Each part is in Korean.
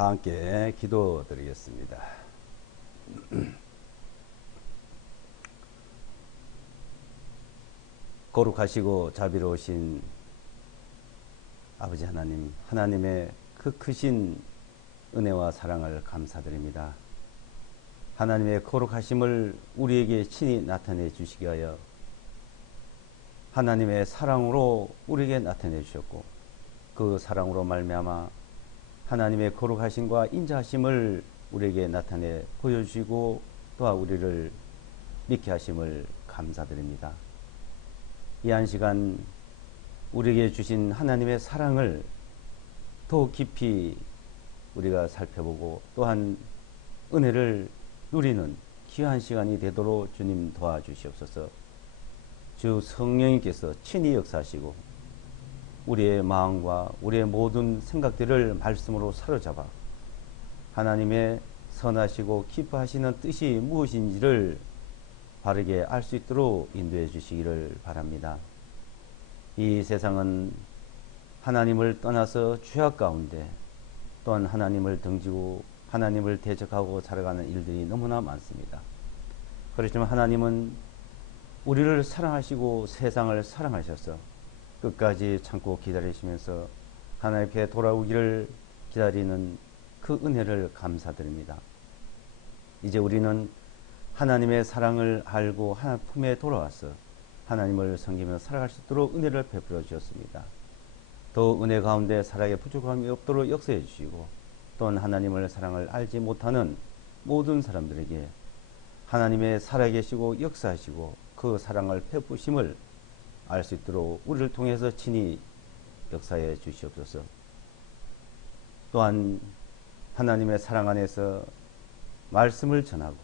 다 함께 기도드리겠습니다. 거룩하시고 자비로우신 아버지 하나님, 하나님의 그 크신 은혜와 사랑을 감사드립니다. 하나님의 거룩하심을 우리에게 친히 나타내 주시기 위하여 하나님의 사랑으로 우리에게 나타내 주셨고, 그 사랑으로 말미암아 하나님의 거룩하심과 인자하심을 우리에게 나타내 보여주시고 또한 우리를 믿게 하심을 감사드립니다. 이 한 시간 우리에게 주신 하나님의 사랑을 더 깊이 우리가 살펴보고 또한 은혜를 누리는 귀한 시간이 되도록 주님 도와주시옵소서. 주 성령님께서 친히 역사하시고 우리의 마음과 우리의 모든 생각들을 말씀으로 사로잡아 하나님의 선하시고 기뻐하시는 뜻이 무엇인지를 바르게 알 수 있도록 인도해 주시기를 바랍니다. 이 세상은 하나님을 떠나서 죄악 가운데 또한 하나님을 등지고 하나님을 대적하고 살아가는 일들이 너무나 많습니다. 그렇지만 하나님은 우리를 사랑하시고 세상을 사랑하셔서 끝까지 참고 기다리시면서 하나님께 돌아오기를 기다리는 그 은혜를 감사드립니다. 이제 우리는 하나님의 사랑을 알고 하나님 품에 돌아와서 하나님을 섬기며 살아갈 수 있도록 은혜를 베풀어 주셨습니다. 더 은혜 가운데 살아에 부족함이 없도록 역사해 주시고 또한 하나님을 사랑을 알지 못하는 모든 사람들에게 하나님의 살아계시고 역사하시고 그 사랑을 베푸심을 알 수 있도록 우리를 통해서 친히 역사해 주시옵소서. 또한 하나님의 사랑 안에서 말씀을 전하고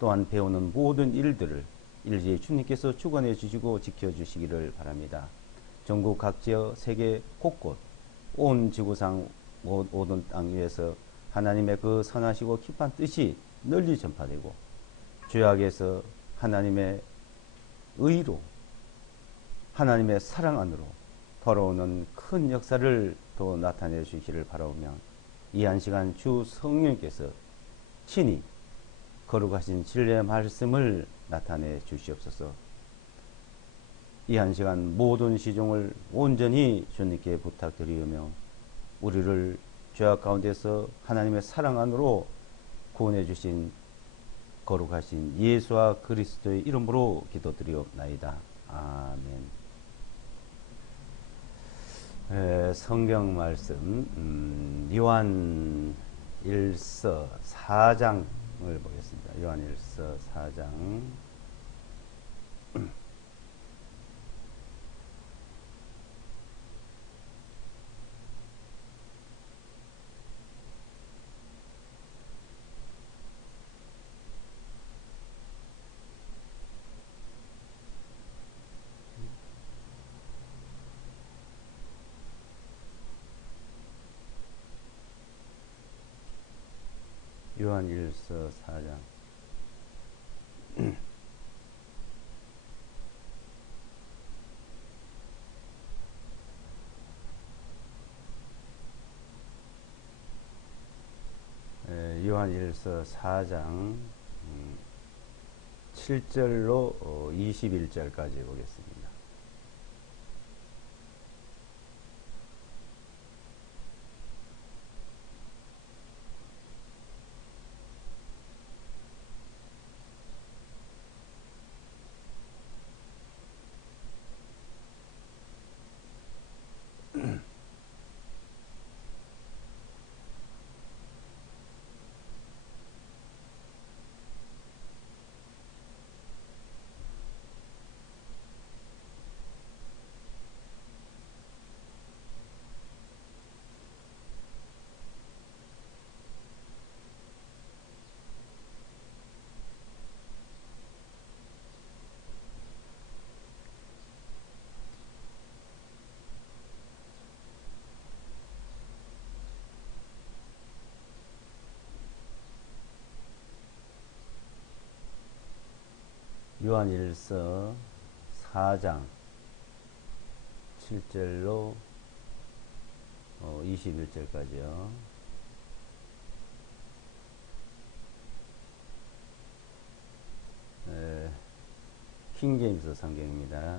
또한 배우는 모든 일들을 일제히 주님께서 주관해 주시고 지켜주시기를 바랍니다. 전국 각지어 세계 곳곳 온 지구상 모든 땅 위에서 하나님의 그 선하시고 기쁜 뜻이 널리 전파되고 죄악에서 하나님의 의로 하나님의 사랑 안으로 돌아오는 큰 역사를 더 나타내 주시기를 바라오며 이 한 시간 주 성령께서 친히 거룩하신 진리의 말씀을 나타내 주시옵소서. 이 한 시간 모든 시종을 온전히 주님께 부탁드리며 우리를 죄악 가운데서 하나님의 사랑 안으로 구원해 주신 거룩하신 예수와 그리스도의 이름으로 기도드리옵나이다. 아멘. 성경 말씀 요한 1서 4장을 보겠습니다. 요한 1서 4장 요한 1서 4장 요한 1서 4장 7절로 21절까지 보겠습니다. 요한 1서 4장 7절로 21절까지요. 킹제임스 성경입니다.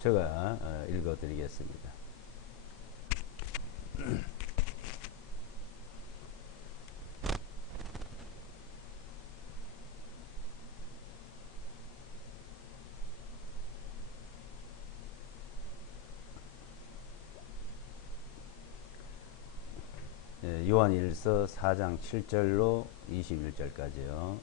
제가 읽어드리겠습니다. 요한일서 4장 7절로 21절까지요.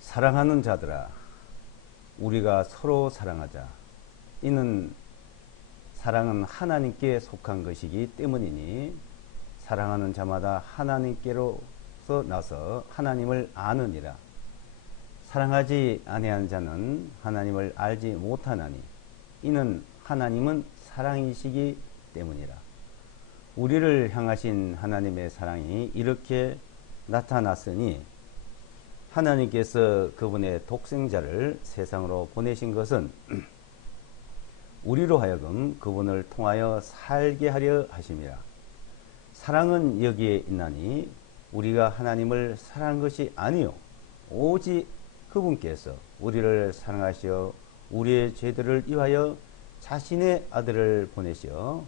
사랑하는 자들아, 우리가 서로 사랑하자. 이는 사랑은 하나님께 속한 것이기 때문이니 사랑하는 자마다 하나님께로서 나서 하나님을 아느니라. 사랑하지 아니하는 자는 하나님을 알지 못하나니 이는 하나님은 사랑이시기 때문이라. 우리를 향하신 하나님의 사랑이 이렇게 나타났으니 하나님께서 그분의 독생자를 세상으로 보내신 것은 우리로 하여금 그분을 통하여 살게 하려 하심이라. 사랑은 여기에 있나니 우리가 하나님을 사랑한 것이 아니요 오직 그분께서 우리를 사랑하시어 우리의 죄들을 위하여 자신의 아들을 보내시어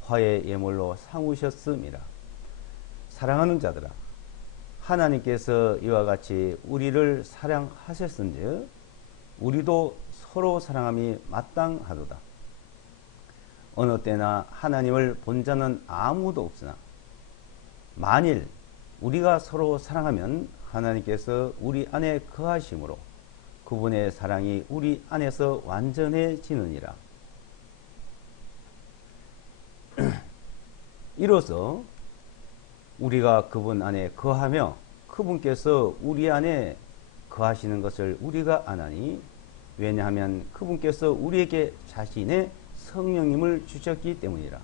화의 예물로 삼으셨음이라. 사랑하는 자들아, 하나님께서 이와 같이 우리를 사랑하셨은즉 우리도 서로 사랑함이 마땅하도다. 어느 때나 하나님을 본 자는 아무도 없으나 만일 우리가 서로 사랑하면 하나님께서 우리 안에 거하심으로 그분의 사랑이 우리 안에서 완전해지느니라. 이로써 우리가 그분 안에 거하며 그분께서 우리 안에 거하시는 것을 우리가 아나니, 왜냐하면 그분께서 우리에게 자신의 성령님을 주셨기 때문이라.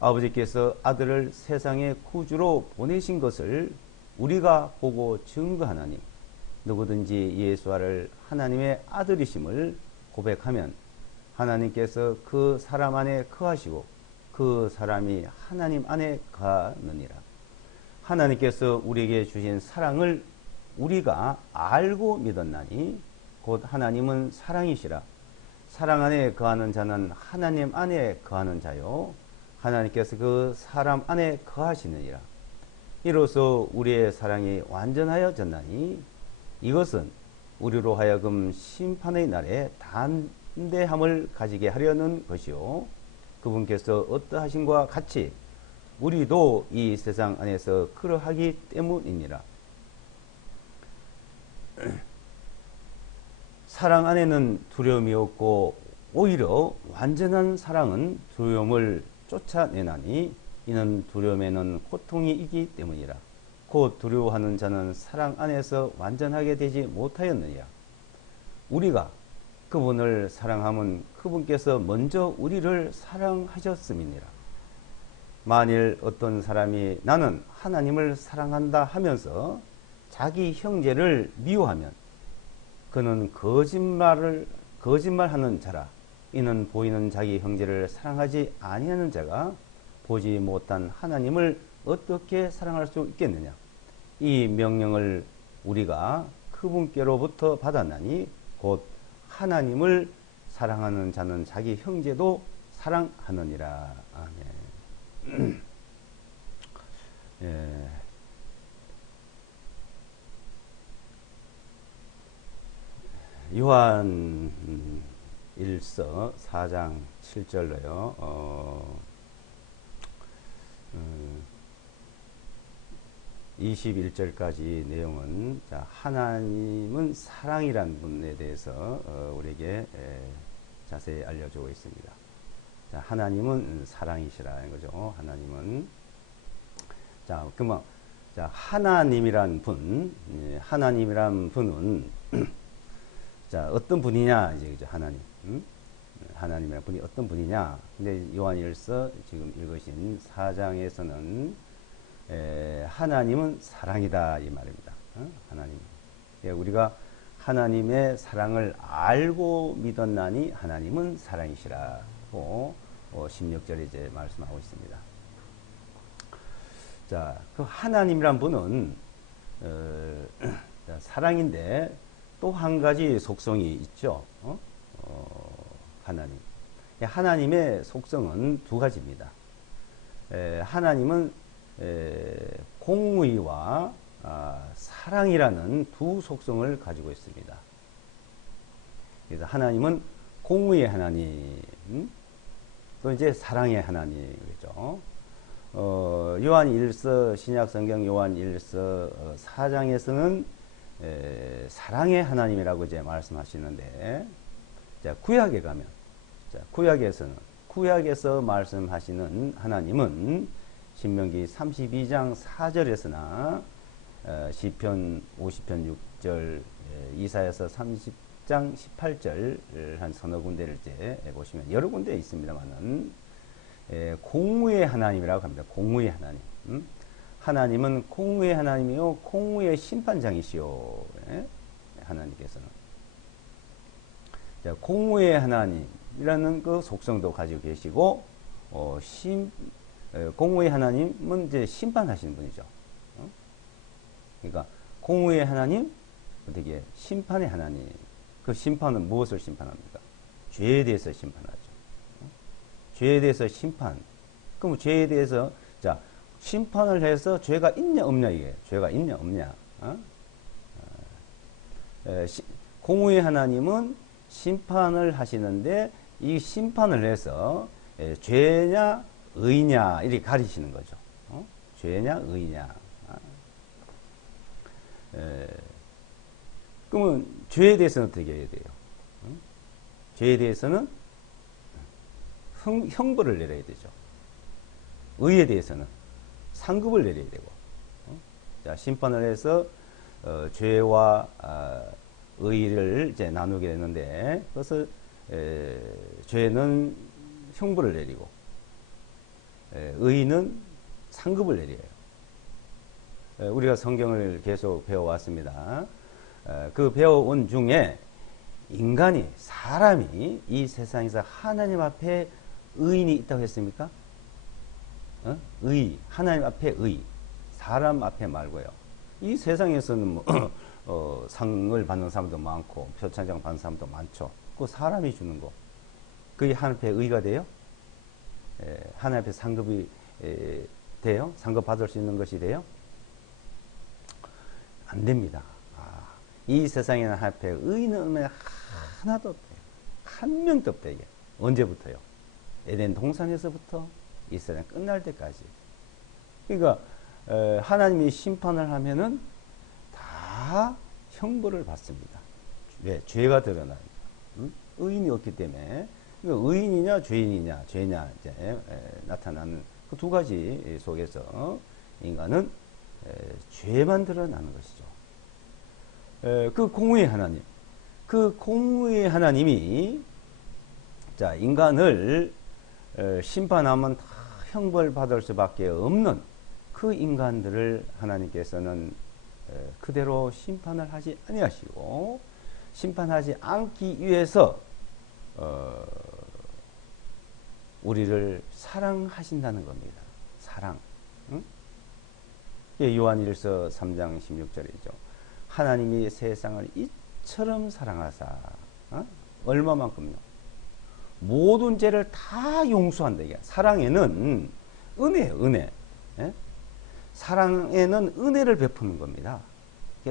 아버지께서 아들을 세상의 구주로 보내신 것을 우리가 보고 증거하나니, 누구든지 예수를 하나님의 아들이심을 고백하면 하나님께서 그 사람 안에 거하시고 그 사람이 하나님 안에 거하느니라. 하나님께서 우리에게 주신 사랑을 우리가 알고 믿었나니 곧 하나님은 사랑이시라. 사랑 안에 거하는 자는 하나님 안에 거하는 자요 하나님께서 그 사람 안에 거하시느니라. 이로써 우리의 사랑이 완전하여졌나니 이것은 우리로 하여금 심판의 날에 담대함을 가지게 하려는 것이요 그분께서 어떠하신과 같이 우리도 이 세상 안에서 그러하기 때문이니라. 사랑 안에는 두려움이 없고 오히려 완전한 사랑은 두려움을 쫓아내나니 이는 두려움에는 고통이 있기 때문이라. 곧 두려워하는 자는 사랑 안에서 완전하게 되지 못하였느니라. 우리가 그분을 사랑함은 그분께서 먼저 우리를 사랑하셨음이니라. 만일 어떤 사람이 나는 하나님을 사랑한다 하면서 자기 형제를 미워하면 그는 거짓말하는 자라. 이는 보이는 자기 형제를 사랑하지 아니하는 자가 보지 못한 하나님을 어떻게 사랑할 수 있겠느냐. 이 명령을 우리가 그분께로부터 받았나니 곧 하나님을 사랑하는 자는 자기 형제도 사랑하느니라. 아멘. 예. 요한 1서 4장 7절로요. 21절까지 내용은 하나님은 사랑이란 분에 대해서 우리에게 자세히 알려주고 있습니다. 하나님은 사랑이시라 거죠. 하나님은 그러면 하나님이란 분, 하나님이란 분은 어떤 분이냐 이제 그죠. 하나님. 하나님의 분이 어떤 분이냐? 근데 요한일서 지금 읽으신 4장에서는 하나님은 사랑이다 이 말입니다. 하나님. 예, 우리가 하나님의 사랑을 알고 믿었나니 하나님은 사랑이시라고 16절에 이제 말씀하고 있습니다. 자, 그 하나님이란 분은 사랑인데 또 한 가지 속성이 있죠. 하나님. 하나님의 속성은 두 가지입니다. 하나님은 공의와 사랑이라는 두 속성을 가지고 있습니다. 그래서 하나님은 공의의 하나님, 또 이제 사랑의 하나님이죠. 요한 1서 신약 성경 요한 1서 4장에서는 사랑의 하나님이라고 이제 말씀하시는데, 자, 구약에 가면, 자, 구약에서 말씀하시는 하나님은 신명기 32장 4절에서나 시편 50편 6절, 이사야서 30장 18절 한 서너 군데를 이제 보시면 여러 군데 있습니다만은 공의의 하나님이라고 합니다. 공의의 하나님. 하나님은 공의의 하나님이요 공의의 심판장이시오. 하나님께서는. 자, 공의의 하나님이라는 그 속성도 가지고 계시고 공의의 하나님은 이제 심판하시는 분이죠. 그러니까 공의의 하나님, 어떻게 심판의 하나님. 그 심판은 무엇을 심판합니까? 죄에 대해서 심판하죠. 죄에 대해서 심판. 그럼 죄에 대해서 자 심판을 해서 죄가 있냐 없냐 이게 죄가 있냐 없냐. 공의의 하나님은 심판을 하시는데 이 심판을 해서 죄냐 의냐 이렇게 가리시는 거죠. 죄냐 의냐. 그러면 죄에 대해서는 어떻게 해야 돼요? 죄에 대해서는 형벌을 내려야 되죠. 의에 대해서는 상급을 내려야 되고. 자, 심판을 해서 죄와 의를 이제 나누게 되는데, 그것을 죄는 형벌을 내리고 의는 상급을 내려요. 우리가 성경을 계속 배워왔습니다. 그 배워온 중에 인간이 사람이 이 세상에서 하나님 앞에 의인이 있다고 했습니까? 의, 하나님 앞에 의, 사람 앞에 말고요. 이 세상에서는 뭐 상을 받는 사람도 많고 표창장 받는 사람도 많죠. 그 사람이 주는 거, 그게 하나님 앞에 의가 돼요? 하나님 앞에 상급이 돼요? 상급 받을 수 있는 것이 돼요? 안 됩니다. 이 세상에는 하나님 앞에 의는 하나도 없대요. 한 명도 없대요. 이게. 언제부터요? 에덴 동산에서부터 이 세상 끝날 때까지. 그러니까 하나님이 심판을 하면은 다 형벌을 받습니다. 왜? 죄가 드러나니까. 의인이 없기 때문에. 그러니까 의인이냐 죄인이냐 죄냐 이제 나타나는 그 두 가지 속에서 인간은 죄만 드러나는 것이죠. 그 공의의 하나님, 그 공의의 하나님이 자 인간을 심판하면 다 형벌 받을 수밖에 없는 그 인간들을 하나님께서는 그대로 심판을 하지 아니하시고 심판하지 않기 위해서 우리를 사랑하신다는 겁니다. 사랑. 응? 요한일서 3장 16절이죠. 하나님이 세상을 이처럼 사랑하사 얼마만큼요? 모든 죄를 다 용서한다. 이게 사랑에는 은혜예요. 은혜. 예? 사랑에는 은혜를 베푸는 겁니다.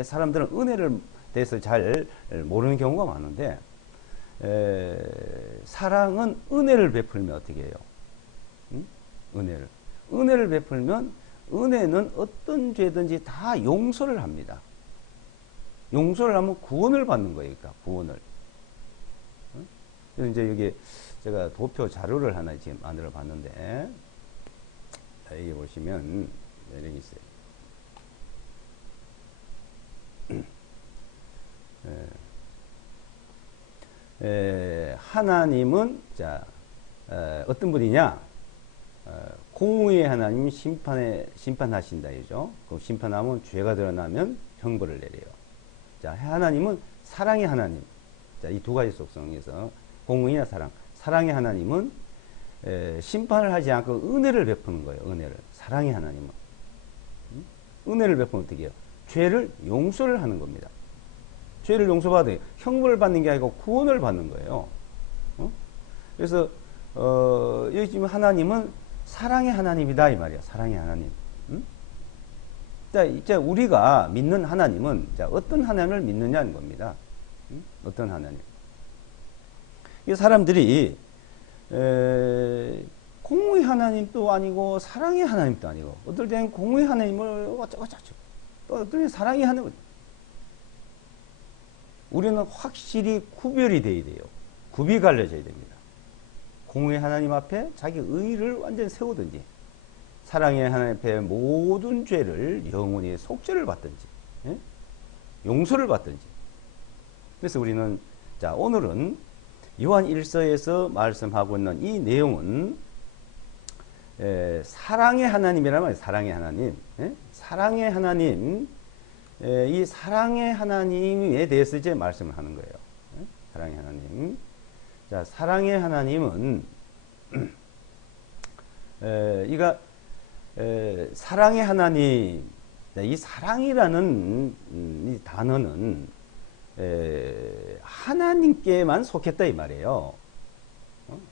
사람들은 은혜를 대해서 잘 모르는 경우가 많은데 사랑은 은혜를 베풀면 어떻게 해요? 은혜를 베풀면 은혜는 어떤 죄든지 다 용서를 합니다. 용서를 하면 구원을 받는 거예요. 그러니까 구원을. 그래서 이제 여기 제가 도표 자료를 하나 지금 만들어 봤는데 여기 보시면 이런 게 있어요. 하나님은 자 어떤 분이냐? 공의의 하나님 심판하신다 이죠. 그 심판하면 죄가 드러나면 형벌을 내려요. 자, 하나님은 사랑의 하나님. 자, 이 두 가지 속성에서 공의와 사랑의 하나님은 심판을 하지 않고 은혜를 베푸는 거예요. 은혜를. 사랑의 하나님은 은혜를 베푸면 어떻게 해요? 죄를 용서를 하는 겁니다. 죄를 용서받아요. 형벌을 받는 게 아니고 구원을 받는 거예요. 그래서 여기 지금 하나님은 사랑의 하나님이다 이 말이야. 사랑의 하나님. 자, 이제 우리가 믿는 하나님은 자, 어떤 하나님을 믿느냐는 겁니다. 어떤 하나님? 이 사람들이 공의 하나님도 아니고 사랑의 하나님도 아니고 어떨 때는 공의 하나님을 어쩌고 또 어떨 때는 사랑의 하나님. 우리는 확실히 구별이 돼야 돼요. 굽이 갈려져야 됩니다. 공의 하나님 앞에 자기 의를 완전히 세우든지 사랑의 하나님 앞에 모든 죄를 영원히 속죄를 받든지 용서를 받든지. 그래서 우리는 자 오늘은 요한 1서에서 말씀하고 있는 이 내용은 사랑의 하나님이란 말이에요. 사랑의 하나님. 사랑의 하나님. 이 사랑의 하나님에 대해서 이제 말씀을 하는 거예요. 사랑의 하나님. 자, 사랑의 하나님은 이가 사랑의 하나님. 이 사랑이라는 이 단어는 하나님께만 속했다 이 말이에요.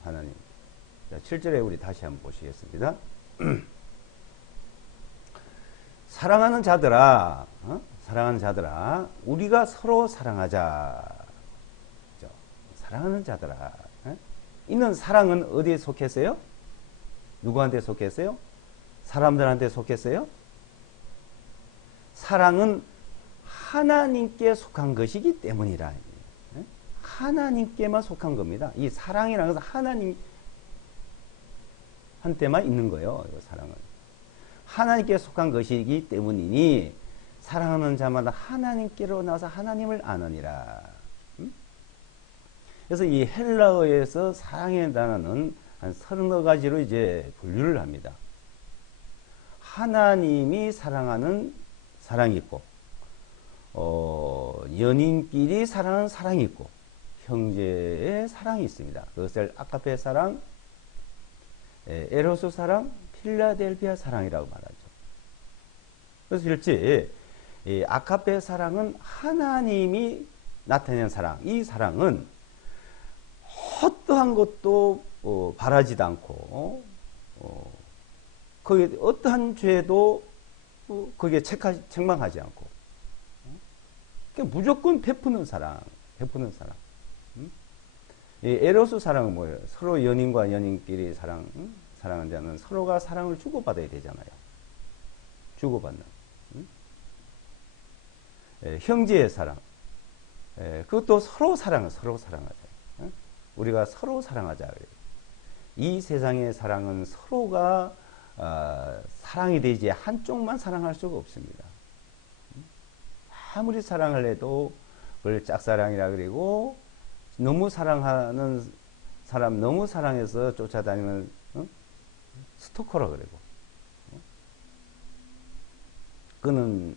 하나님. 자, 7절에 우리 다시 한번 보시겠습니다. 사랑하는 자들아, 사랑하는 자들아, 우리가 서로 사랑하자. 그죠? 사랑하는 자들아. 이는 사랑은 어디에 속했어요? 누구한테 속했어요? 사람들한테 속했어요? 사랑은 하나님께 속한 것이기 때문이라. 하나님께만 속한 겁니다. 이 사랑이라는 것은 하나님한테만 있는 거예요. 이 사랑은. 하나님께 속한 것이기 때문이니 사랑하는 자마다 하나님께로 나와서 하나님을 아느니라. 그래서 이 헬라어에서 사랑의 단어는 한 30가지로 이제 분류를 합니다. 하나님이 사랑하는 사랑이 있고, 연인끼리 사랑하는 사랑이 있고, 형제의 사랑이 있습니다. 그것을 아가페 사랑, 에로스 사랑, 필라델피아 사랑이라고 말하죠. 그래서 실제 이 아가페 사랑은 하나님이 나타내는 사랑. 이 사랑은 어떠한 것도 바라지도 않고 거기에 어떠한 죄도 거기에 책망하지 않고 무조건 베푸는 사랑. 이 에로스 사랑은 뭐예요? 서로 연인과 연인끼리 사랑하는 자는 서로가 사랑을 주고받아야 되잖아요. 주고받는. 형제의 사랑. 그것도 서로 사랑하자. 우리가 서로 사랑하자. 이 세상의 사랑은 서로가 사랑이 되지 한쪽만 사랑할 수가 없습니다. 아무리 사랑을 해도 그걸 짝사랑이라 그리고 너무 사랑하는 사람 너무 사랑해서 쫓아다니는 스토커라 그러고 그는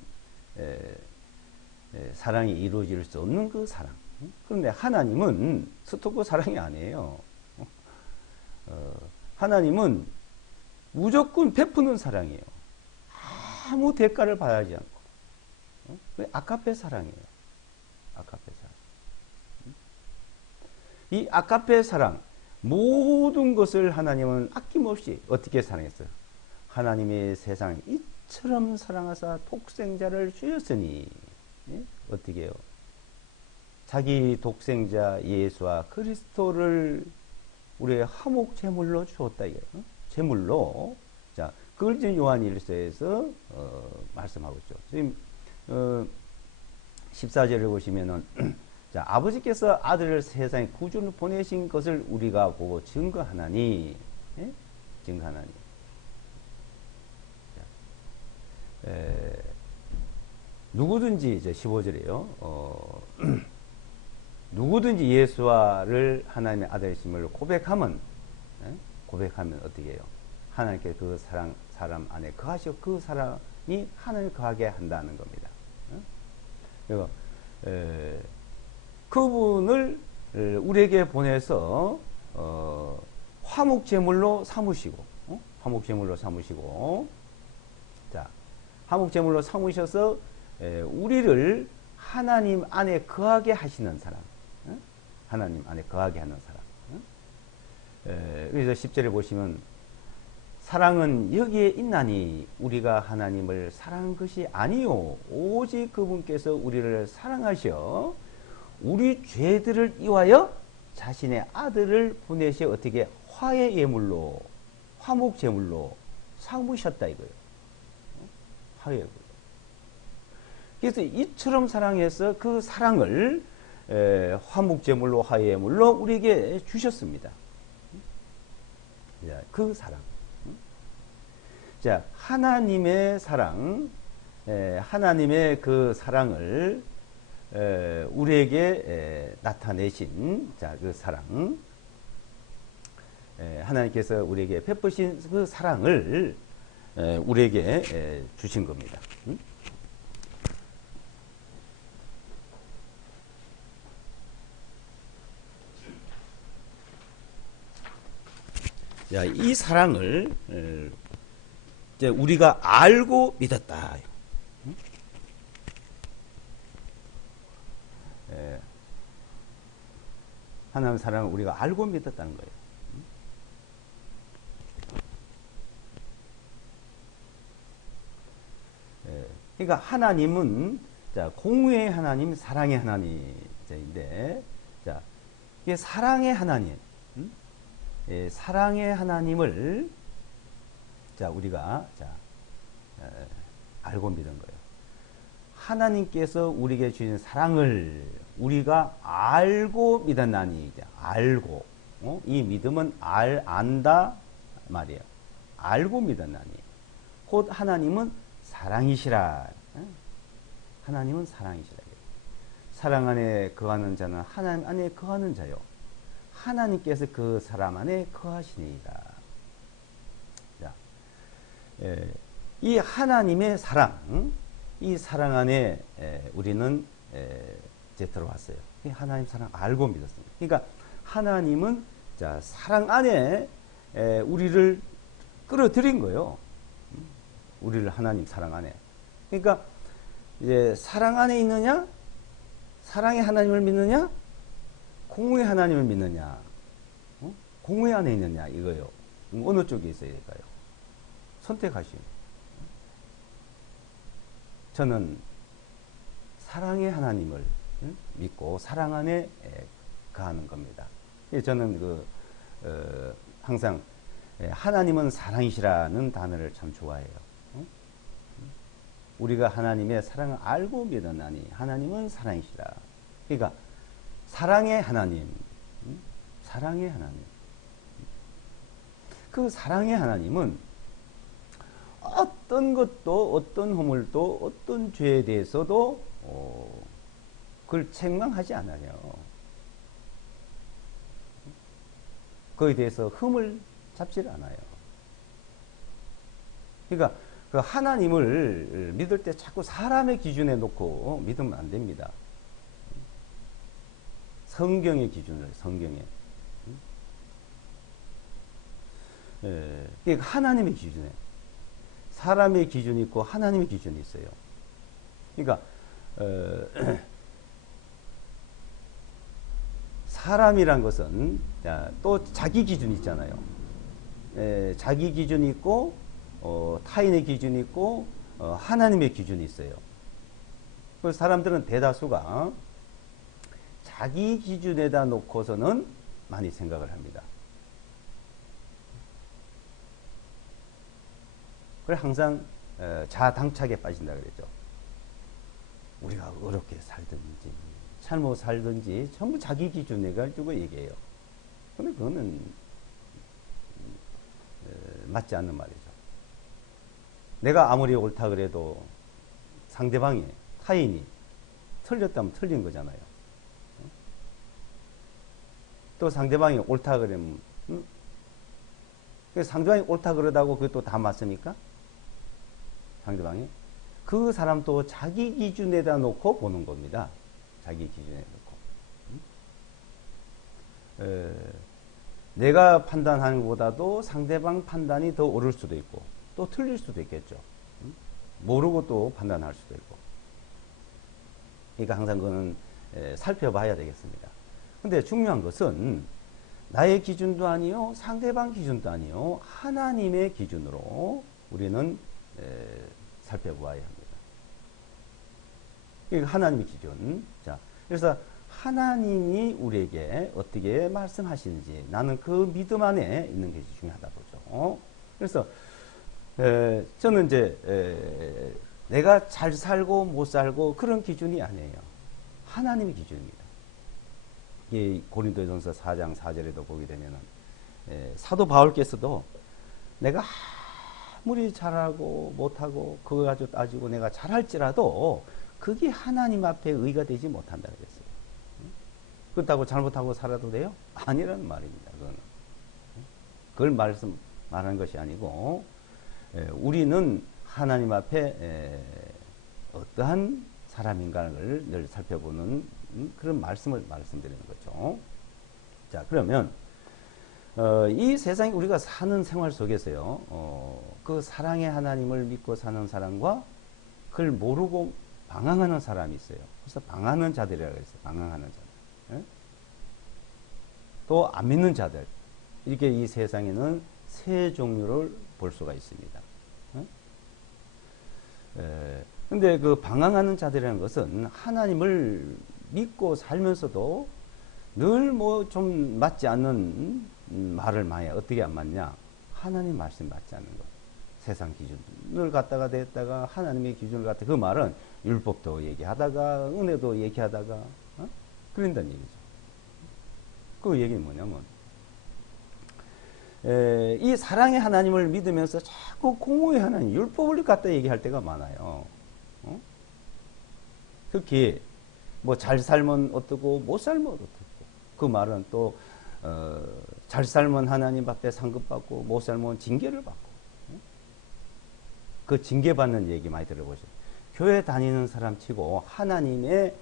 사랑이 이루어질 수 없는 그 사랑. 그런데 하나님은 스토커 사랑이 아니에요. 하나님은 무조건 베푸는 사랑이에요. 아무 대가를 바라지 않고. 아가페 사랑이에요. 아가페 사랑. 이 아가페 사랑, 모든 것을 하나님은 아낌없이 어떻게 사랑했어요? 하나님의 세상을 이처럼 사랑하사 독생자를 주셨으니 어떻게 해요? 자기 독생자 예수와 그리스도를 우리의 화목 제물로 주었다 이거예요. 제물로. 자, 그걸 지금 요한 1서에서 말씀하고 있죠. 지금 14절을 보시면은 자, 아버지께서 아들을 세상에 구주로 보내신 것을 우리가 보고 증거하나니. 예? 증거하나니. 자, 누구든지 이제 15절이에요. 누구든지 예수를 하나님의 아들이심을 고백하면, 고백하면 어떻게 해요? 하나님께 그 사람 안에 거하시고 그 사람이 하나님을 거하게 한다는 겁니다. 그리고 그분을 우리에게 보내서 화목제물로 삼으시고, 화목제물로 삼으시고, 자, 화목제물로 삼으셔서 우리를 하나님 안에 거하게 하시는 사람, 하나님 안에 거하게 하는 사람. 그래서 10절에 보시면 사랑은 여기에 있나니 우리가 하나님을 사랑한 것이 아니요 오직 그분께서 우리를 사랑하셔 우리 죄들을 이와여 자신의 아들을 보내시 어떻게 화의 예물로 화목 제물로 삼으셨다 이거예요. 화의 예물. 그래서 이처럼 사랑해서 그 사랑을 화목 제물로 화의 예물로 우리에게 주셨습니다. 그 사랑. 자, 하나님의 사랑, 하나님의 그 사랑을 우리에게 나타내신 자, 그 사랑, 하나님께서 우리에게 베푸신 그 사랑을 우리에게 주신 겁니다. 자, 이 사랑을 이제 우리가 알고 믿었다. 하나님의 사랑을 우리가 알고 믿었다는 거예요. 그러니까 하나님은 자, 공의의 하나님, 사랑의 하나님인데, 자, 이게 사랑의 하나님, 사랑의 하나님을 자, 우리가 자, 알고 믿은 거예요. 하나님께서 우리에게 주신 사랑을 우리가 알고 믿었나니, 알고, 이 믿음은 안다 말이에요. 알고 믿었나니, 곧 하나님은 사랑이시라. 하나님은 사랑이시라. 사랑 안에 거하는 자는 하나님 안에 거하는 자요. 하나님께서 그 사람 안에 거하시니이다. 자, 이 하나님의 사랑, 이 사랑 안에 우리는 이제 들어왔어요. 하나님 사랑 알고 믿었습니다. 그러니까 하나님은 자, 사랑 안에 우리를 끌어들인 거예요. 우리를 하나님 사랑 안에. 그러니까 이제 사랑 안에 있느냐, 사랑의 하나님을 믿느냐, 공의 하나님을 믿느냐, 공의 안에 있느냐 이거요. 어느 쪽에 있어야 될까요? 선택하시오. 저는 사랑의 하나님을 믿고 사랑 안에 거하는 겁니다. 저는 항상 하나님은 사랑이시라는 단어를 참 좋아해요. 우리가 하나님의 사랑을 알고 믿었나니 하나님은 사랑이시라. 그러니까 사랑의 하나님, 사랑의 하나님. 그 사랑의 하나님은 어떤 것도, 어떤 허물도, 어떤 죄에 대해서도 그걸 책망하지 않아요. 거기에 대해서 흠을 잡지 않아요. 그러니까 그 하나님을 믿을 때 자꾸 사람의 기준에 놓고 믿으면 안 됩니다. 성경의 기준을, 성경에. 그러니까 하나님의 기준에. 사람의 기준이 있고 하나님의 기준이 있어요. 그러니까 사람이란 것은 또 자기 기준이 있잖아요. 자기 기준이 있고 타인의 기준이 있고 하나님의 기준이 있어요. 그래서 사람들은 대다수가 자기 기준에다 놓고서는 많이 생각을 합니다. 그래 항상 자당착에 빠진다 그랬죠. 우리가 어렵게 살든지 잘못 살든지 전부 자기 기준에 가지고 얘기해요. 근데 그거는 맞지 않는 말이죠. 내가 아무리 옳다 그래도 상대방이 타인이 틀렸다면 틀린 거잖아요. 또 상대방이 옳다 그러면, 상대방이 옳다 그러다고 그게 또 다 맞습니까? 상대방이? 그 사람 또 자기 기준에다 놓고 보는 겁니다. 자기 기준에 놓고. 내가 판단하는 것보다도 상대방 판단이 더 옳을 수도 있고, 또 틀릴 수도 있겠죠. 모르고 또 판단할 수도 있고. 그러니까 항상 그거는 살펴봐야 되겠습니다. 근데 중요한 것은 나의 기준도 아니요, 상대방 기준도 아니요, 하나님의 기준으로 우리는 살펴보아야 합니다. 이게 하나님의 기준. 자, 그래서 하나님이 우리에게 어떻게 말씀하시는지 나는 그 믿음 안에 있는 것이 중요하다 보죠. 그래서 저는 이제 내가 잘 살고 못 살고 그런 기준이 아니에요. 하나님의 기준입니다. 이 고린도전서 4장 4절에도 보게 되면은 사도 바울께서도 내가 아무리 잘하고 못하고 그거 가지고 따지고 내가 잘할지라도 그게 하나님 앞에 의가 되지 못한다 그랬어요. 그렇다고 잘못하고 살아도 돼요? 아니라는 말입니다. 그걸 말하는 것이 아니고 우리는 하나님 앞에 어떠한 사람인가를 늘 살펴보는 그런 말씀을 말씀드리는 거죠. 자, 그러면 이 세상에 우리가 사는 생활 속에서요, 그 사랑의 하나님을 믿고 사는 사람과 그걸 모르고 방황하는 사람이 있어요. 그래서 방황하는 자들이라고 했어요. 방황하는 자들. 또 안 믿는 자들. 이렇게 이 세상에는 세 종류를 볼 수가 있습니다. 근데 그 방황하는 자들이라는 것은 하나님을 믿고 살면서도 늘 뭐 좀 맞지 않는 말을 많이 해요. 어떻게 안 맞냐? 하나님 말씀 맞지 않는 것. 세상 기준을 갖다가 댔다가 하나님의 기준을 갖다 그 말은 율법도 얘기하다가 은혜도 얘기하다가 그런다는 얘기죠. 그 얘기는 뭐냐면 이 사랑의 하나님을 믿으면서 자꾸 공의의 하나님 율법을 갖다 얘기할 때가 많아요. 특히 뭐 잘 살면 어떻고 못 살면 어떻고 그 말은 또 잘 살면 하나님 앞에 상급받고 못 살면 징계를 받고 그 징계받는 얘기 많이 들어보죠. 교회 다니는 사람 치고 하나님의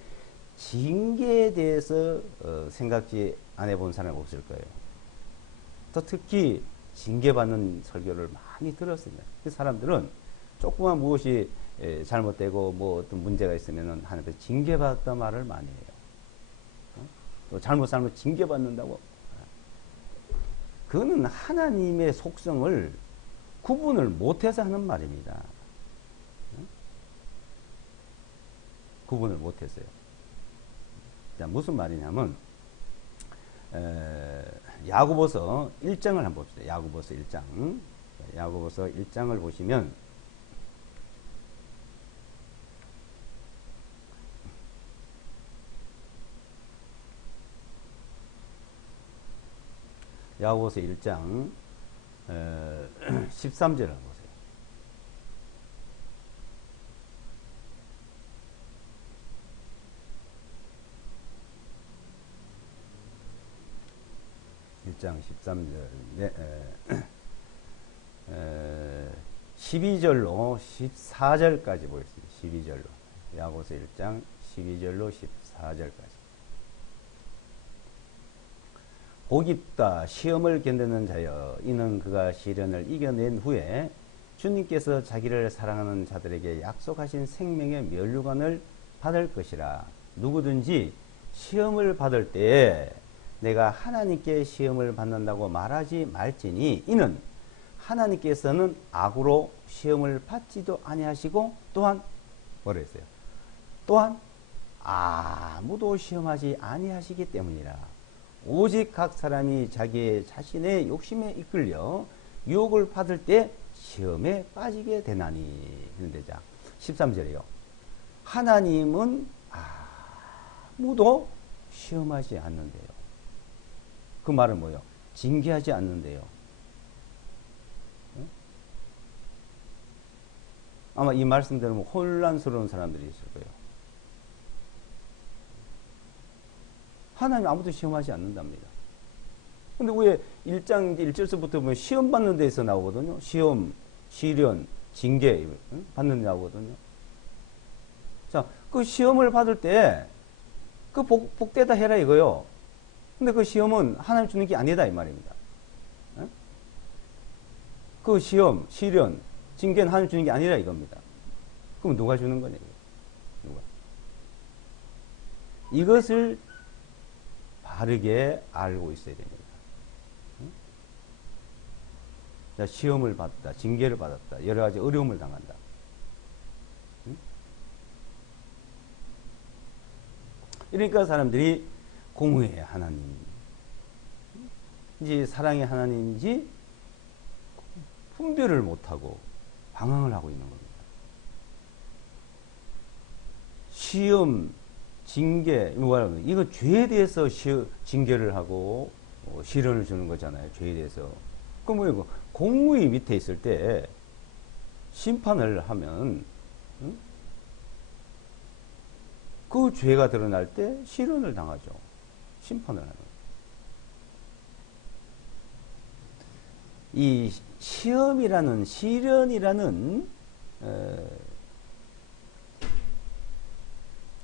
징계에 대해서 생각지 안 해본 사람이 없을 거예요. 또 특히 징계받는 설교를 많이 들었습니다. 그 사람들은 조그만 무엇이 잘못되고 뭐 어떤 문제가 있으면 하나님께 징계받았다 말을 많이 해요. 또 잘못 살면 징계받는다고. 그거는 하나님의 속성을 구분을 못해서 하는 말입니다. 구분을 못했어요. 자, 무슨 말이냐면 야고보서 1장을 한번 봅시다. 야고보서 1장. 야고보서 1장을 보시면 야고보서 1장 13절을 보세요. (1장 13절) 네, 12절로 14절까지 보겠습니다. 12절로 야고보서 1장 12절로 14절까지. 복있다 시험을 견디는 자여 이는 그가 시련을 이겨낸 후에 주님께서 자기를 사랑하는 자들에게 약속하신 생명의 면류관을 받을 것이라. 누구든지 시험을 받을 때에 내가 하나님께 시험을 받는다고 말하지 말지니 이는 하나님께서는 악으로 시험을 받지도 아니하시고 또한 뭐라 했어요? 또한 아무도 시험하지 아니하시기 때문이라. 오직 각 사람이 자기의 자신의 욕심에 이끌려 유혹을 받을 때 시험에 빠지게 되나니. 그런데 자 13절이요. 하나님은 아무도 시험하지 않는데요. 그 말은 뭐예요? 징계하지 않는데요. 아마 이 말씀 들으면 혼란스러운 사람들이 있을 거예요. 하나님 아무도 시험하지 않는답니다. 근데 왜 1장 1절서부터 보면 시험 받는 데에서 나오거든요. 시험, 시련, 징계 받는 데 나오거든요. 자, 그 시험을 받을 때 그 복되다 해라 이거요. 근데 그 시험은 하나님 주는 게 아니다 이 말입니다. 그 시험, 시련, 징계는 하나님 주는 게 아니라 이겁니다. 그럼 누가 주는 거냐? 누가? 이것을 바르게 알고 있어야 됩니다. 자, 시험을 받았다, 징계를 받았다, 여러 가지 어려움을 당한다. 그러니까 사람들이 공의의 하나님인지 사랑의 하나님인지 분별을 못하고 방황을 하고 있는 겁니다. 시험, 징계, 이거 죄에 대해서 징계를 하고 시련을 주는 거잖아요. 죄에 대해서. 그럼 이거 공의 밑에 있을 때 심판을 하면 그 죄가 드러날 때 시련을 당하죠. 심판을 하는 거예요. 이 시험이라는 시련이라는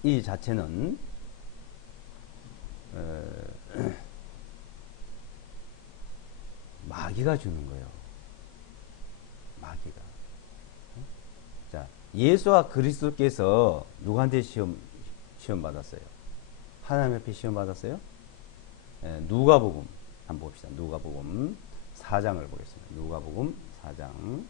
이 자체는 마귀가 주는 거예요. 마귀가. 자, 예수와 그리스도께서 누구한테 시험 받았어요? 하나님 앞에 시험 받았어요? 누가복음 한번 봅시다. 누가복음 4장을 보겠습니다. 누가복음 4장.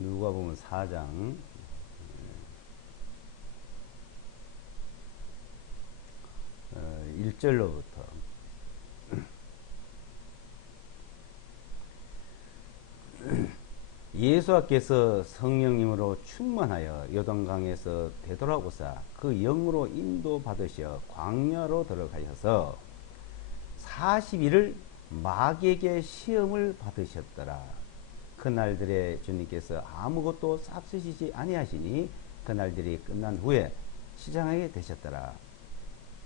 누가복음 4장 1절로부터 예수께서 성령님으로 충만하여 요단강에서 되돌아오사 그 영으로 인도받으시어 광야로 들어가셔서 40일을 마귀에게 시험을 받으셨더라. 그날들의 주님께서 아무것도 싹쓰시지 아니하시니 그날들이 끝난 후에 시장하게 되셨더라.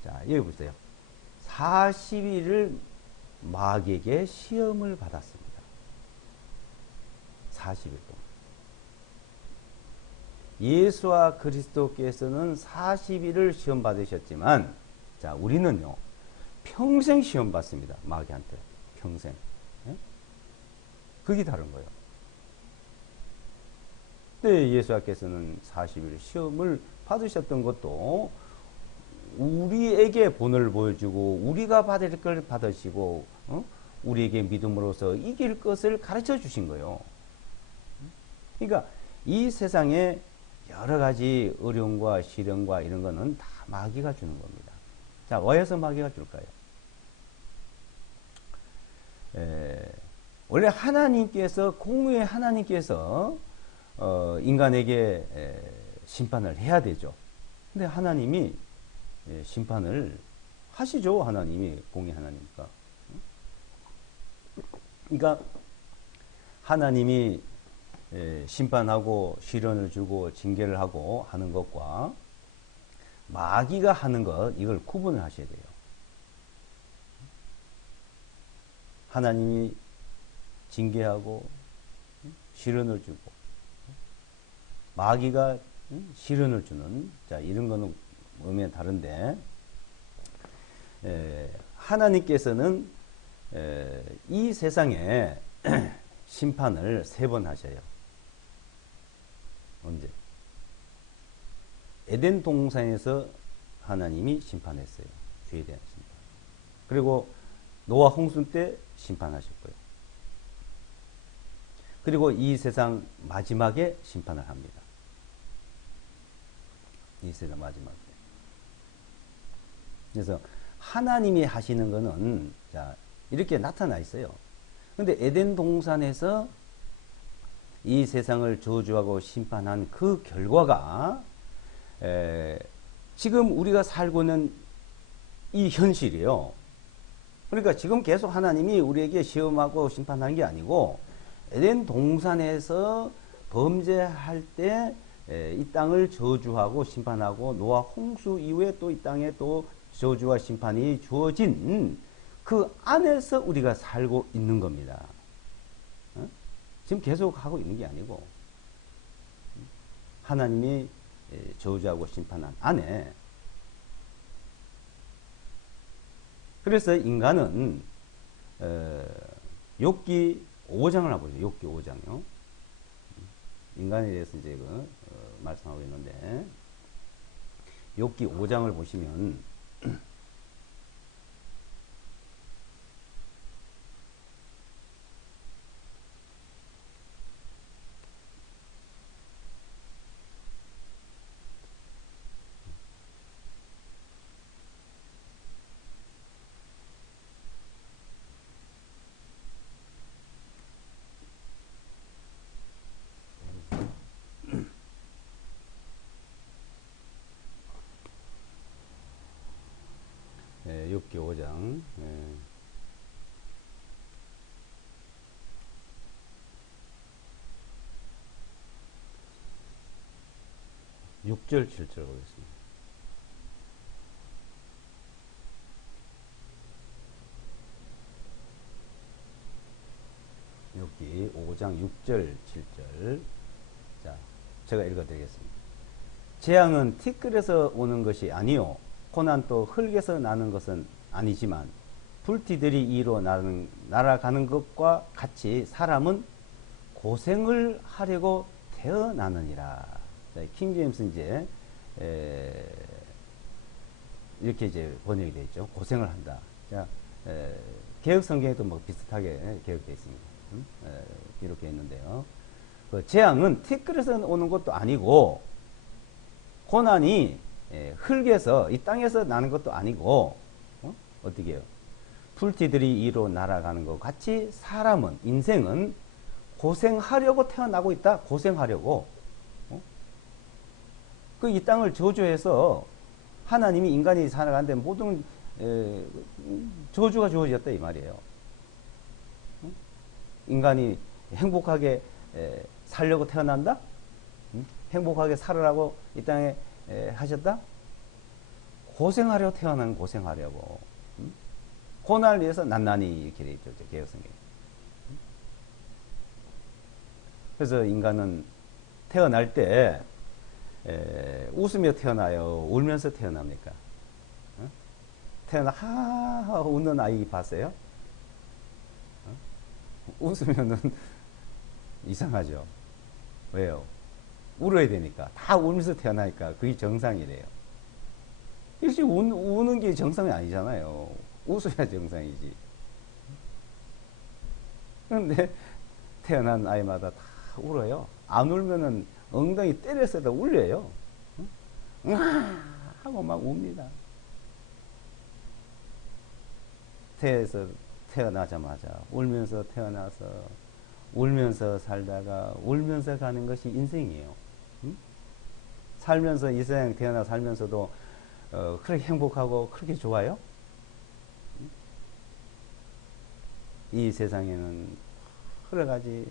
자, 여기 보세요. 40일을 마귀에게 시험을 받았습니다. 40일 동안. 예수와 그리스도께서는 40일을 시험 받으셨지만, 자, 우리는요, 평생 시험 받습니다. 마귀한테. 평생. 예? 그게 다른 거예요. 네, 예수께서는 40일 시험을 받으셨던 것도 우리에게 본을 보여주고 우리가 받을 걸 받으시고 우리에게 믿음으로써 이길 것을 가르쳐 주신 거예요. 그러니까 이 세상에 여러 가지 어려움과 시련과 이런 거는 다 마귀가 주는 겁니다. 자, 왜 해서 마귀가 줄까요? 원래 하나님께서 공의의 하나님께서 인간에게 심판을 해야 되죠. 근데 하나님이 심판을 하시죠. 하나님이 공의 하나니까. 그러니까 하나님이 심판하고 시련을 주고 징계를 하고 하는 것과 마귀가 하는 것, 이걸 구분을 하셔야 돼요. 하나님이 징계하고 시련을 주고 마귀가 시련을 주는, 자, 이런 거는 의미가 다른데, 하나님께서는 이 세상에 심판을 3번 하셔요. 언제? 에덴 동산에서 하나님이 심판했어요. 죄에 대한 심판. 그리고 노아 홍수 때 심판하셨고요. 그리고 이 세상 마지막에 심판을 합니다. 이 세상 마지막에. 그래서 하나님이 하시는 거는 자, 이렇게 나타나 있어요. 근데 에덴 동산에서 이 세상을 저주하고 심판한 그 결과가 지금 우리가 살고 있는 이 현실이에요. 그러니까 지금 계속 하나님이 우리에게 시험하고 심판하는 게 아니고 에덴 동산에서 범죄할 때 이 땅을 저주하고 심판하고 노아 홍수 이후에 또 이 땅에 또 저주와 심판이 주어진 그 안에서 우리가 살고 있는 겁니다. 지금 계속 하고 있는 게 아니고 하나님이 저주하고 심판한 안에. 그래서 인간은 욥기 5장을 한번 보죠. 욥기 5장요. 인간에 대해서 이제 말씀하고 있는데 욥기 5장을 보시면 욥기 5장 6절 7절 보겠습니다. 욥기 5장 6절 7절. 자, 제가 읽어드리겠습니다. 재앙은 티끌에서 오는 것이 아니요 고난 또 흙에서 나는 것은 아니지만 불티들이 이로 날아가는 것과 같이 사람은 고생을 하려고 태어나느니라. 킹제임스 이제 이렇게 이제 번역이 되어 있죠. 고생을 한다. 자, 개혁 성경에도 뭐 비슷하게 개혁되어 있습니다. 이렇게 있는데요. 그 재앙은 티끌에서 오는 것도 아니고 고난이 흙에서 이 땅에서 나는 것도 아니고 어떻게 해요? 풀티들이 이로 날아가는 것 같이 사람은 인생은 고생하려고 태어나고 있다. 고생하려고. 그 이 땅을 저주해서 하나님이 인간이 살아가는데 모든 저주가 주어졌다 이 말이에요. 인간이 행복하게 살려고 태어난다? 행복하게 살으라고 이 땅에 하셨다? 고생하려고 태어난 고생하려고. 고난을 위해서 난난이 이렇게 되어 있죠. 개혁성경. 그래서 인간은 태어날 때 웃으며 태어나요? 울면서 태어납니까? 하하 웃는 아이 봤어요? 웃으면은 이상하죠. 왜요? 울어야 되니까. 다 울면서 태어나니까 그게 정상이래요. 역시 우는 게 정상이 아니잖아요. 웃어야 정상이지. 그런데 태어난 아이마다 다 울어요. 안 울면은 엉덩이 때려서도 울려요. 응? 하고 막 웁니다. 태어나자마자 울면서 태어나서 울면서 살다가 울면서 가는 것이 인생이에요. 응? 살면서 이 세상 태어나 살면서도 그렇게 행복하고 그렇게 좋아요? 응? 이 세상에는 여러 가지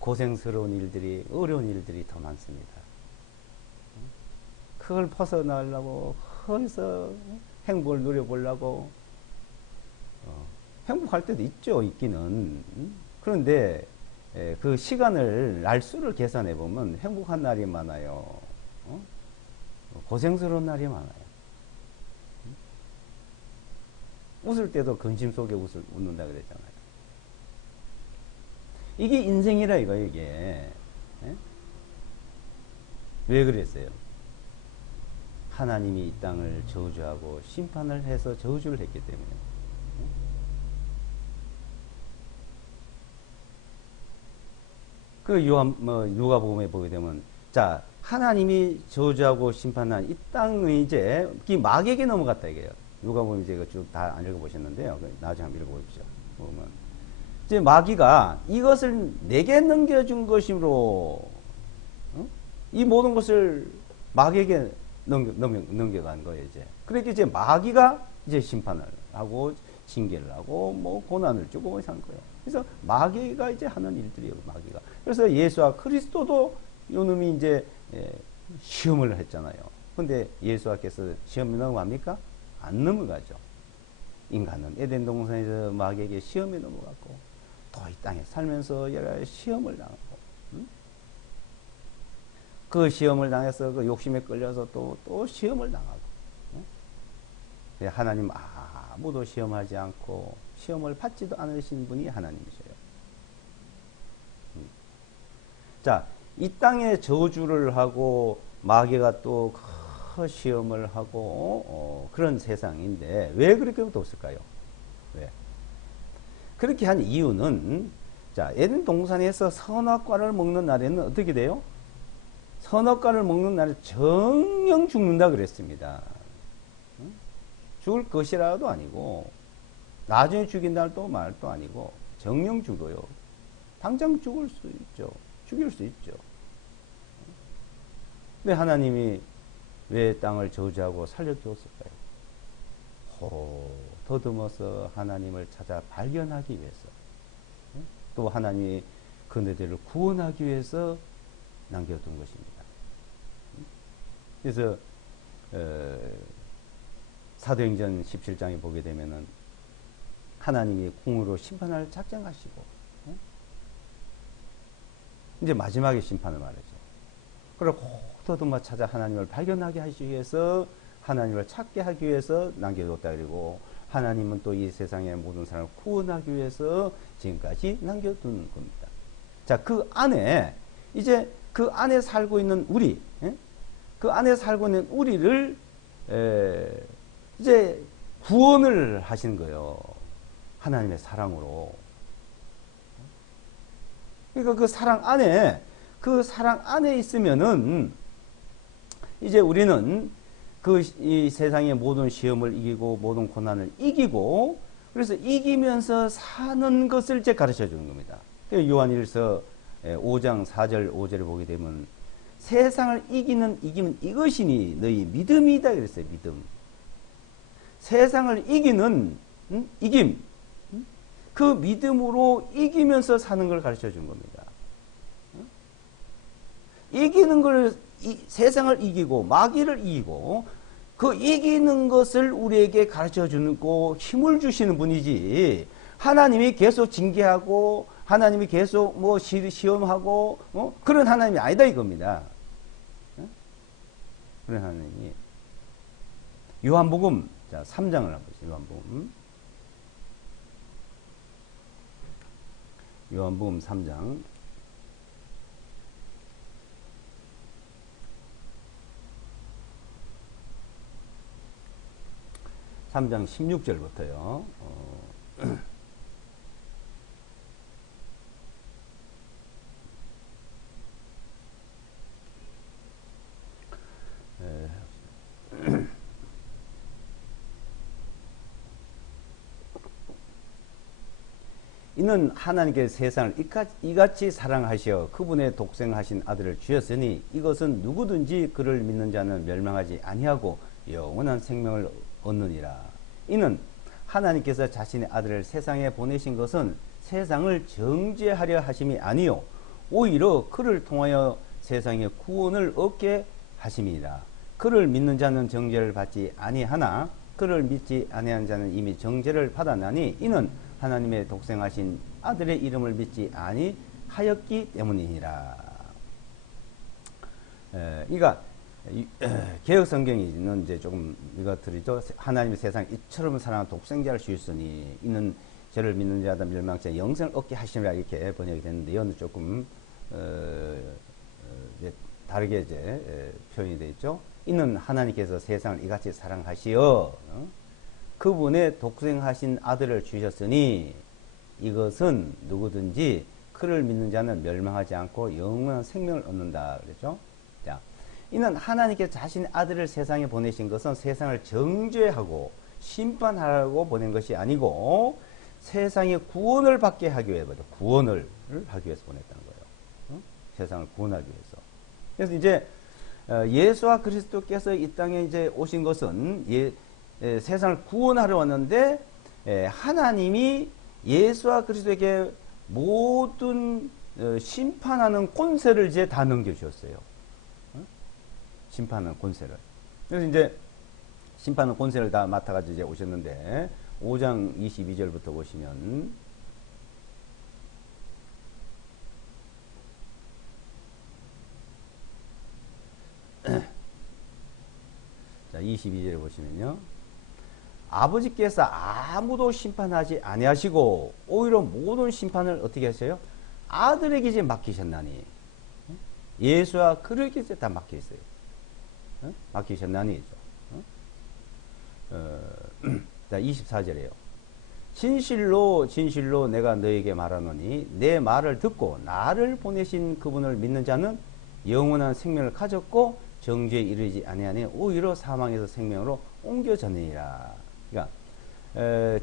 고생스러운 일들이 어려운 일들이 더 많습니다. 그걸 벗어나려고 거기서 행복을 누려보려고 행복할 때도 있죠. 있기는. 그런데 그 시간을 날수를 계산해 보면 행복한 날이 많아요. 고생스러운 날이 많아요. 웃을 때도 근심 속에 웃는다 그랬잖아요. 이게 인생이라 이거 이게. 예? 왜 그랬어요? 하나님이 이 땅을 저주하고 심판을 해서 저주를 했기 때문에. 그 누가복음에 보게 되면 자 하나님이 저주하고 심판한 이 땅의 이제 이 마귀에게 넘어갔다 이게요. 누가 보면 이제 이거 쭉 다 안 읽어보셨는데요. 나중에 한번 읽어보십시오. 보면 이제 마귀가 이것을 내게 넘겨준 것이므로 이 모든 것을 마귀에게 넘겨간 거예요 이제. 그러니까 이제 마귀가 이제 심판을 하고 징계를 하고 뭐 고난을 주고 한 거예요. 그래서 마귀가 이제 하는 일들이에요. 마귀가. 그래서 예수와 그리스도도 요놈이 이제 시험을 했잖아요. 근데 예수와께서 시험에 넘어갑니까? 안 넘어가죠. 인간은 에덴 동산에서 마귀에게 시험에 넘어갔고 또 이 땅에 살면서 여러 가지 시험을 당하고 그 시험을 당해서 그 욕심에 끌려서 또 시험을 당하고 하나님 아무도 시험하지 않고 시험을 받지도 않으신 분이 하나님이셔요. 자, 이 땅에 저주를 하고 마귀가 또 시험을 하고 그런 세상인데 왜 그렇게 뒀을까요? 왜? 그렇게 한 이유는 자, 에덴 동산에서 선악과를 먹는 날에는 어떻게 돼요? 선악과를 먹는 날에 정령 죽는다 그랬습니다. 죽을 것이라도 아니고 나중에 죽인다 또 말도 아니고 정령 죽어요. 당장 죽을 수 있죠. 죽일 수 있죠. 근데 하나님이 왜 땅을 저주하고 살려주었을까요? 더듬어서 하나님을 찾아 발견하기 위해서 또 하나님이 그네들을 구원하기 위해서 남겨둔 것입니다. 그래서 사도행전 17장에 보게 되면은 하나님이 궁으로 심판을 작정하시고 이제 마지막에 심판을 말하죠. 그리고 더듬어 찾아 하나님을 발견하게 하시기 위해서 하나님을 찾게 하기 위해서 남겨뒀다 그리고 하나님은 또 이 세상의 모든 사람을 구원하기 위해서 지금까지 남겨둔 겁니다. 자, 그 안에 이제 그 안에 살고 있는 우리, 그 안에 살고 있는 우리를 이제 구원을 하신 거예요. 하나님의 사랑으로. 그러니까 그 사랑 안에 있으면은 이제 우리는 이 세상의 모든 시험을 이기고 모든 고난을 이기고 그래서 이기면서 사는 것을 이제 가르쳐 주는 겁니다. 요한일서 5장 4절 5절을 보게 되면 세상을 이기면 이것이니 너희 믿음이다 그랬어요. 믿음. 세상을 이기는 이김. 그 믿음으로 이기면서 사는 걸 가르쳐 준 겁니다. 이기는 걸 세상을 이기고 마귀를 이기고 그 이기는 것을 우리에게 가르쳐 주고 힘을 주시는 분이지 하나님이 계속 징계하고 하나님이 계속 뭐 시험하고 그런 하나님이 아니다 이겁니다. 그런 하나님이 요한복음 자 3장을 한번 보시죠. 요한복음 3장 3장 16절부터요. 이는 하나님께서 세상을 이같이 사랑하시어 그분의 독생하신 아들을 주셨으니 이것은 누구든지 그를 믿는 자는 멸망하지 아니하고 영원한 생명을 얻느니라. 이는 하나님께서 자신의 아들을 세상에 보내신 것은 세상을 정죄하려 하심이 아니요 오히려 그를 통하여 세상의 구원을 얻게 하심이라. 그를 믿는 자는 정죄를 받지 아니하나 그를 믿지 아니한 자는 이미 정죄를 받았나니 이는 하나님의 독생하신 아들의 이름을 믿지 아니하였기 때문이니라. 이가 개혁 성경이는 이제 조금 이것들이죠. 하나님의 세상 이처럼 사랑한 독생자를 주셨으니 이는 저를 믿는 자다 멸망자 영생을 얻게 하시니라 이렇게 번역이 됐는데 이거는 조금 이제 다르게 이제 표현이 되어 있죠. 이는 하나님께서 세상을 이같이 사랑하시어 그분의 독생하신 아들을 주셨으니 이것은 누구든지 그를 믿는 자는 멸망하지 않고 영원한 생명을 얻는다 그랬죠. 자, 이는 하나님께서 자신의 아들을 세상에 보내신 것은 세상을 정죄하고 심판하라고 보낸 것이 아니고 세상의 구원을 받게 하기 위해 구원을 하기 위해서 보냈다는 거예요. 세상을 구원하기 위해서. 그래서 이제 예수와 그리스도께서 이 땅에 이제 오신 것은 세상을 구원하러 왔는데 하나님이 예수와 그리스도에게 모든 심판하는 권세를 이제 다 넘겨주셨어요. 심판하는 권세를. 그래서 이제 심판하는 권세를 다 맡아가지고 이제 오셨는데 5장 22절부터 보시면 자 22절에 보시면요. 아버지께서 아무도 심판하지 아니하시고 오히려 모든 심판을 어떻게 하세요? 아들에게 이제 맡기셨나니 예수와 그렇게 이제 다 맡겼어요. 맡기셨나니 자 24절에요. 진실로 진실로 내가 너에게 말하노니 내 말을 듣고 나를 보내신 그분을 믿는 자는 영원한 생명을 가졌고 정죄에 이르지 아니하니 오히려 사망에서 생명으로 옮겨졌느니라. 그러니까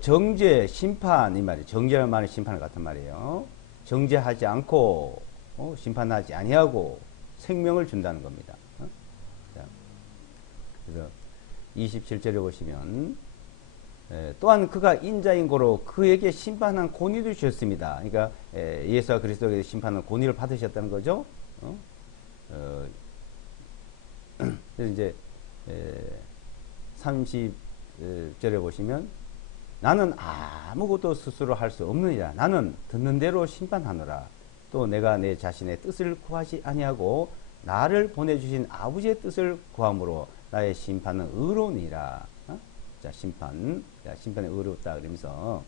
정죄, 심판 이 말이 정죄라는 말이 심판을 같은 말이에요. 정죄하지 않고 심판하지 아니하고 생명을 준다는 겁니다. 그래서 27절에 보시면 또한 그가 인자인 고로 그에게 심판한 권위도 주셨습니다. 그러니까 예수와 그리스도에게 심판한 권위를 받으셨다는 거죠. 그래서 이제 30절에 보시면 나는 아무것도 스스로 할 수 없느니라. 나는 듣는 대로 심판하노라. 또 내가 내 자신의 뜻을 구하지 아니하고 나를 보내주신 아버지의 뜻을 구함으로 나의 심판은 의로우니라. 자, 심판이 의롭다 그러면서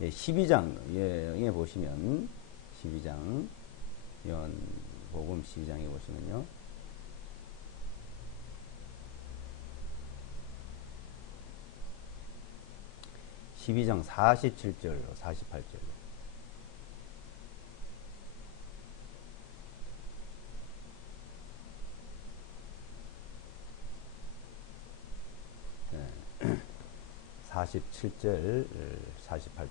12장에 보시면 12장 요한복음 12장에 보시면요. 12장 47절 48절 네. 47절 48절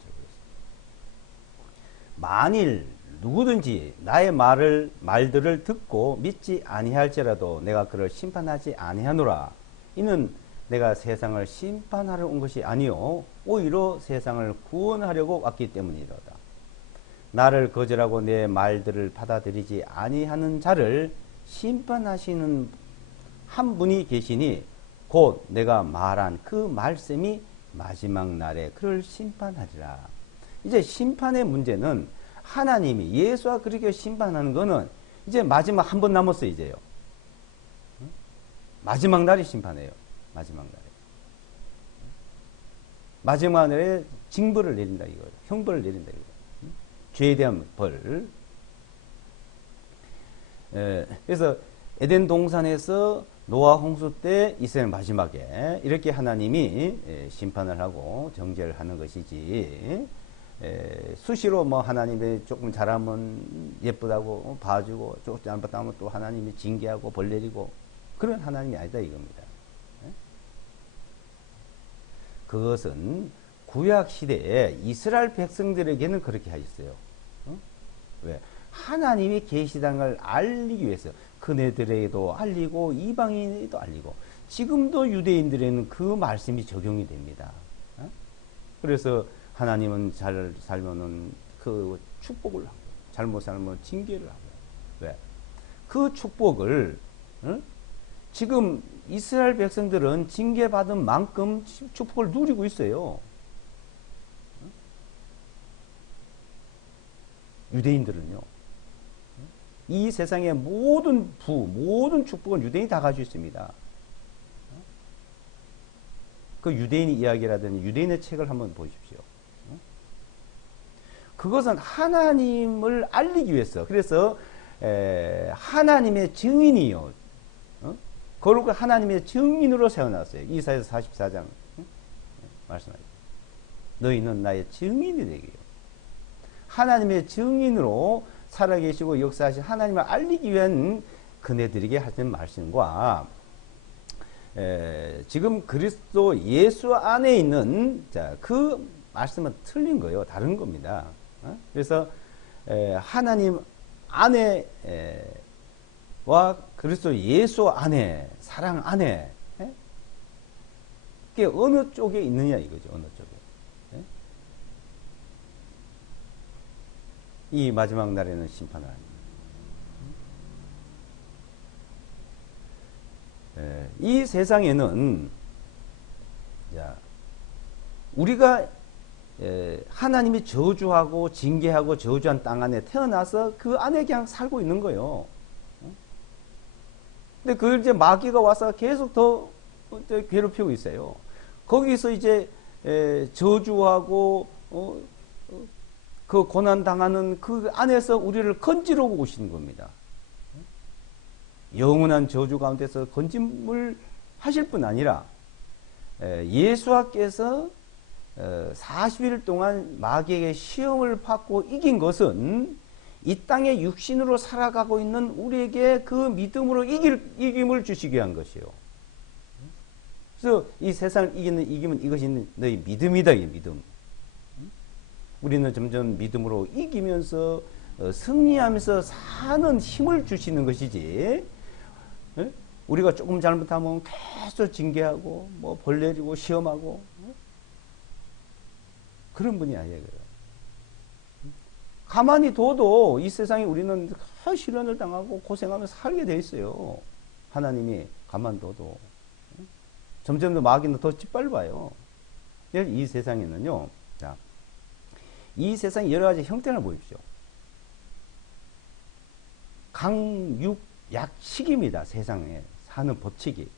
만일 누구든지 나의 말들을 듣고 믿지 아니할지라도 내가 그를 심판하지 아니하노라. 이는 내가 세상을 심판하러 온 것이 아니요 오히려 세상을 구원하려고 왔기 때문이로다. 나를 거절하고 내 말들을 받아들이지 아니하는 자를 심판하시는 한 분이 계시니 곧 내가 말한 그 말씀이 마지막 날에 그를 심판하리라. 이제 심판의 문제는 하나님이 예수와 그렇게 심판하는 거는 이제 마지막 한 번 남았어요. 이제요. 마지막 날이 심판해요. 마지막 날에 징벌을 내린다 이거예요. 형벌을 내린다 이거예요. 죄에 대한 벌. 그래서 에덴 동산에서 노아 홍수 때 이스라엘 마지막에 이렇게 하나님이 심판을 하고 정죄를 하는 것이지, 수시로 뭐 하나님이 조금 잘하면 예쁘다고 봐주고 조금 잘못하면 또 하나님이 징계하고 벌 내리고 그런 하나님이 아니다 이겁니다. 그것은 구약 시대에 이스라엘 백성들에게는 그렇게 하셨어요. 왜? 하나님이 계시다는 걸 알리기 위해서 그네들에게도 알리고 이방인에게도 알리고 지금도 유대인들에게는 그 말씀이 적용이 됩니다. 그래서 하나님은 잘 살면은 그 축복을 하고 잘못 살면 징계를 하고. 왜? 그 축복을 지금 이스라엘 백성들은 징계받은 만큼 축복을 누리고 있어요. 유대인들은요. 이 세상의 모든 모든 축복은 유대인이 다 가지고 있습니다. 그 유대인의 이야기라든지 유대인의 책을 한번 보십시오. 그것은 하나님을 알리기 위해서. 그래서 하나님의 증인이요. 거룩한 하나님의 증인으로 세워놨어요. 이사야서 44장 말씀하죠. 너희는 나의 증인이 되게요. 하나님의 증인으로 살아계시고 역사하신 하나님을 알리기 위한 그네들에게 하시는 말씀과 지금 그리스도 예수 안에 있는 그 말씀은 틀린 거예요. 다른 겁니다. 그래서 하나님 안에 와 그리스도 예수 안에 사랑 안에 그게 어느 쪽에 있느냐 이거죠. 어느 쪽에. 이 마지막 날에는 심판을 합니다. 이 세상에는 우리가 하나님이 저주하고 징계하고 저주한 땅 안에 태어나서 그 안에 그냥 살고 있는 거예요. 근데 그걸 이제 마귀가 와서 계속 더 괴롭히고 있어요. 거기서 이제 저주하고 그 고난 당하는 그 안에서 우리를 건지러 오시는 겁니다. 영원한 저주 가운데서 건짐을 하실 뿐 아니라 예수께서 40일 동안 마귀에게 시험을 받고 이긴 것은 이 땅에 육신으로 살아가고 있는 우리에게 그 믿음으로 이김을 주시기 위한 것이요. 그래서 이 세상을 이기는 이김은 이것이 너희 믿음이다. 이 믿음. 우리는 점점 믿음으로 이기면서 승리하면서 사는 힘을 주시는 것이지. 우리가 조금 잘못하면 계속 징계하고 뭐 벌 내리고 시험하고 그런 분이 아니에요. 가만히 둬도 이 세상에 우리는 시련을 당하고 고생하면서 살게 돼 있어요. 하나님이 가만 둬도 점점 더 마귀는 더 짓밟아요. 이 세상에는요. 자, 이 세상 여러 가지 형태를 보십시오. 강육 약식입니다. 세상에 사는 법칙이.